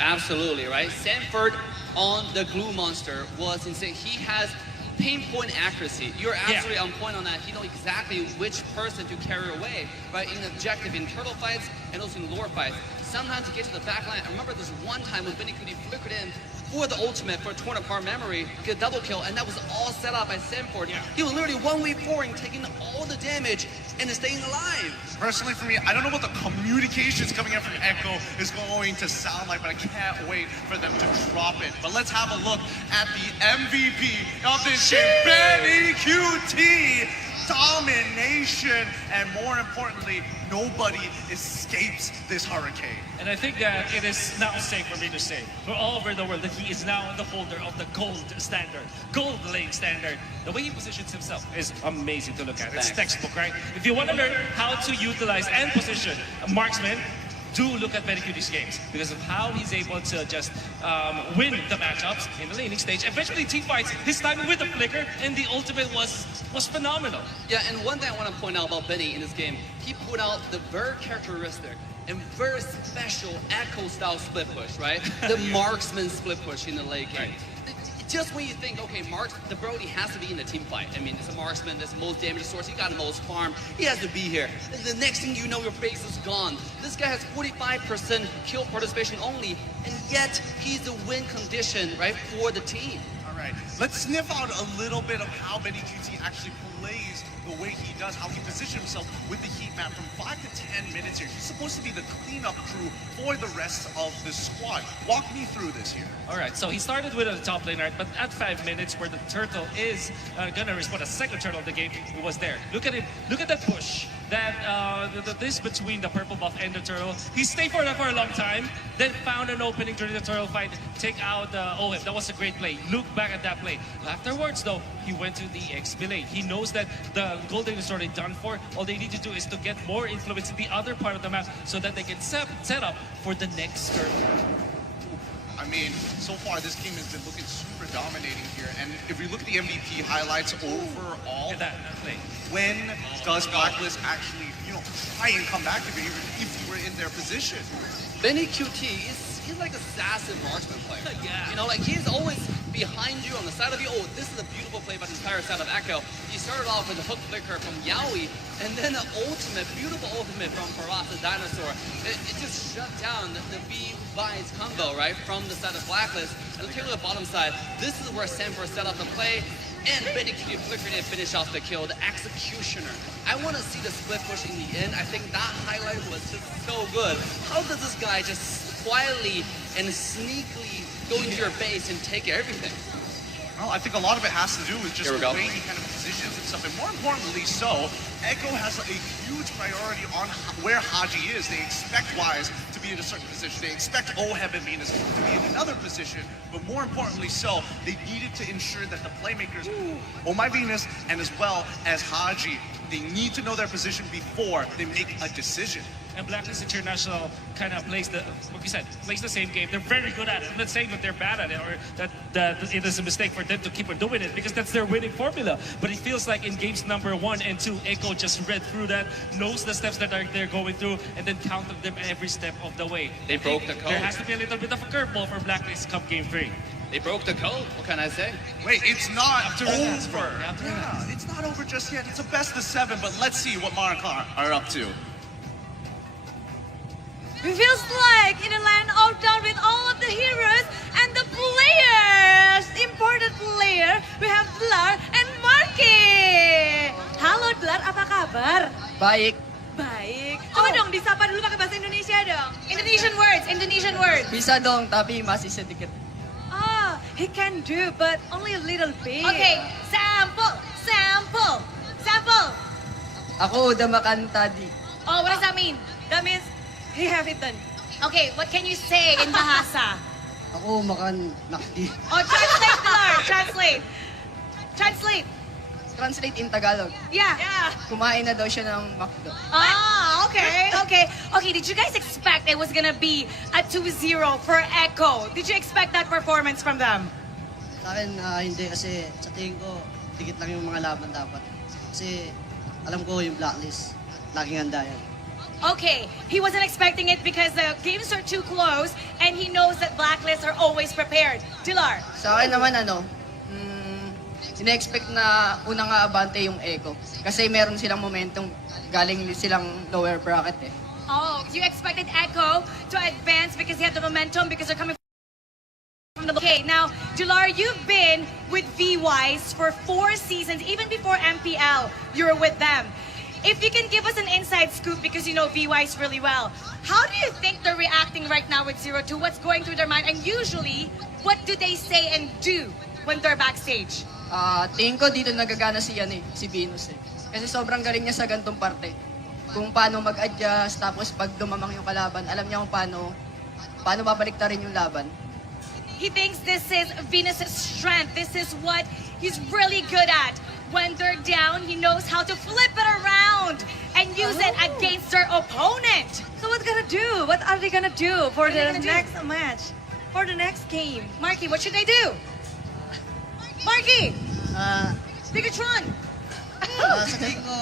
Absolutely, right? Sanford on the glue monster was insane. He has pinpoint accuracy. You're absolutely on point on that. He knows exactly which person to carry away, right? In objective, in turtle fights, and also in lore fights. Sometimes to get to the back line. I remember this one time when Benny Kuti flickered in for the ultimate for torn apart memory, get a double kill, and that was all set up by Sanford. He was literally 1v4ing, taking all the damage and staying alive. Personally, for me, I don't know what the communications coming in from Echo is going to sound like, but I can't wait for them to drop it. But let's have a look at the MVP of this game, Benny QT. Domination, and more importantly, nobody escapes this hurricane. And I think that it is now safe for me to say, for all over the world, that he is now the holder of the gold standard, gold lane standard. The way he positions himself is amazing to look at. It's textbook, right? If you want to learn how to utilize and position a marksman, do look at Benny QT's games, because of how he's able to just win the matchups in the laning stage. Eventually team fights, his timing with the flicker and the ultimate was phenomenal. Yeah, and one thing I want to point out about Benny in this game, he put out the very characteristic and very special Echo style split push, right? The marksman split push in the late game. Just when you think, okay, the Brody has to be in the team fight. I mean, it's a marksman, that's the most damage source, he got the most farm, he has to be here. And the next thing you know, your base is gone. This guy has 45% kill participation only, and yet he's the win condition, right, for the team. All right, let's sniff out a little bit of how Benny QT actually plays the way he does, how he positions himself with the heat map from 5 to 10 minutes here. He's supposed to be the cleanup crew for the rest of the squad. Walk me through this here. All right, so he started with a top lane, right? But at 5 minutes, where the turtle is gonna respond, a second turtle of the game, he was there. Look at it. Look at that push. That this between the purple buff and the turtle. He stayed for that for a long time, then found an opening during the turtle fight, take out Ohim. That was a great play. Look back at that play. Afterwards, though, he went to the XP lane. He knows that the golden is already done for. All they need to do is to get more influence in the other part of the map so that they can set up for the next turn. I mean, so far this game has been looking super dominating here, and if we look at the MVP highlights overall, look at that play. When does Blacklist actually, try and come back to it if you were in their position? Benny QT he's like a assassin marksman player. Yeah. You know, like he's always behind you, on the side of you. Oh, this is a beautiful play by the entire side of Echo. He started off with a hook flicker from Yaoi, and then an ultimate, beautiful ultimate from Paras the Dinosaur. It just shut down the B-Vines combo, right, from the side of Blacklist. And take a look at the bottom side. This is where Sanford set up the play. And Betty Cutie flickered and finished off the kill, the executioner. I want to see the split push in the end. I think that highlight was just so good. How does this guy just quietly and sneakily go into your base and take everything? Well, I think a lot of it has to do with just Here we the go. way he kind of positions himself, and more importantly so, Echo has a huge priority on where Haji is. They expect Wise to be in a certain position. They expect Oheb and Venus to be in another position, but more importantly so, they needed to ensure that the playmakers, Oh My Venus and as well as Haji, they need to know their position before they make a decision. And Blacklist International kind of plays the, like you said, plays the same game. They're very good at it. I'm not saying that they're bad at it or that it is a mistake for them to keep on doing it because that's their winning formula. But it feels like in games number 1 and 2, Echo just read through that, knows the steps that they're going through, and then counted them every step of the way. They broke the code. There has to be a little bit of a curveball for Blacklist come game 3. They broke the code. What can I say? Wait, it's not After Renats, bro. over. After Yeah, it's not over just yet. It's a best of 7, but let's see what Marikar are up to. It feels like in a land of dawn with all of the heroes and the players, important player, we have Dlar and Marky. Halo Dlar, apa kabar? Baik. Baik. Coba dong disapa dulu pakai bahasa Indonesia dong. Indonesian words, Indonesian words. Bisa dong, tapi masih sedikit. Ah, he can do, but only a little bit. Okay, sample. Ako udah makan tadi. Oh, what does that mean? That means he have eaten. Okay, what can you say in Bahasa? Ako makan nakdi. Oh, translate, Dlar. Translate. Translate in Tagalog. Yeah. Kumain na daw siya ng McDo. Ah, okay. Okay, did you guys expect it was gonna be a 2-0 for Echo? Did you expect that performance from them? Sa akin, hindi kasi sa tingin ko, dikit lang yung mga laban dapat. Kasi alam ko yung blacklist. Laging handa yan. Okay, he wasn't expecting it because the games are too close and he knows that Blacklists are always prepared. Dlar. Sa akin naman, ina-expect na unang aabante yung Echo. Kasi meron silang momentum, galing silang lower bracket eh. Oh, you expected Echo to advance because they have the momentum because they're coming from the... Okay, now, Dlar, you've been with V-Wise for 4 seasons. Even before MPL, you were with them. If you can give us an inside scoop because you know V-Wise really well, how do you think they're reacting right now with 0-2? What's going through their mind? And usually, what do they say and do when they're backstage? Tingin ko dito nagagana si Venus eh. Kasi sobrang galing niya sa gantong parte. Kung paano mag-adjust, tapos pag dumamang yung kalaban, alam niya kung paano babalik rin yung laban. He thinks this is Venus' strength. This is what he's really good at. When they're down, he knows how to flip it around and use it against their opponent. So what gonna do? What are they gonna do for the next match? For the next game? Marky, what should they do? Marky! Bigatron! Sa tingin ko,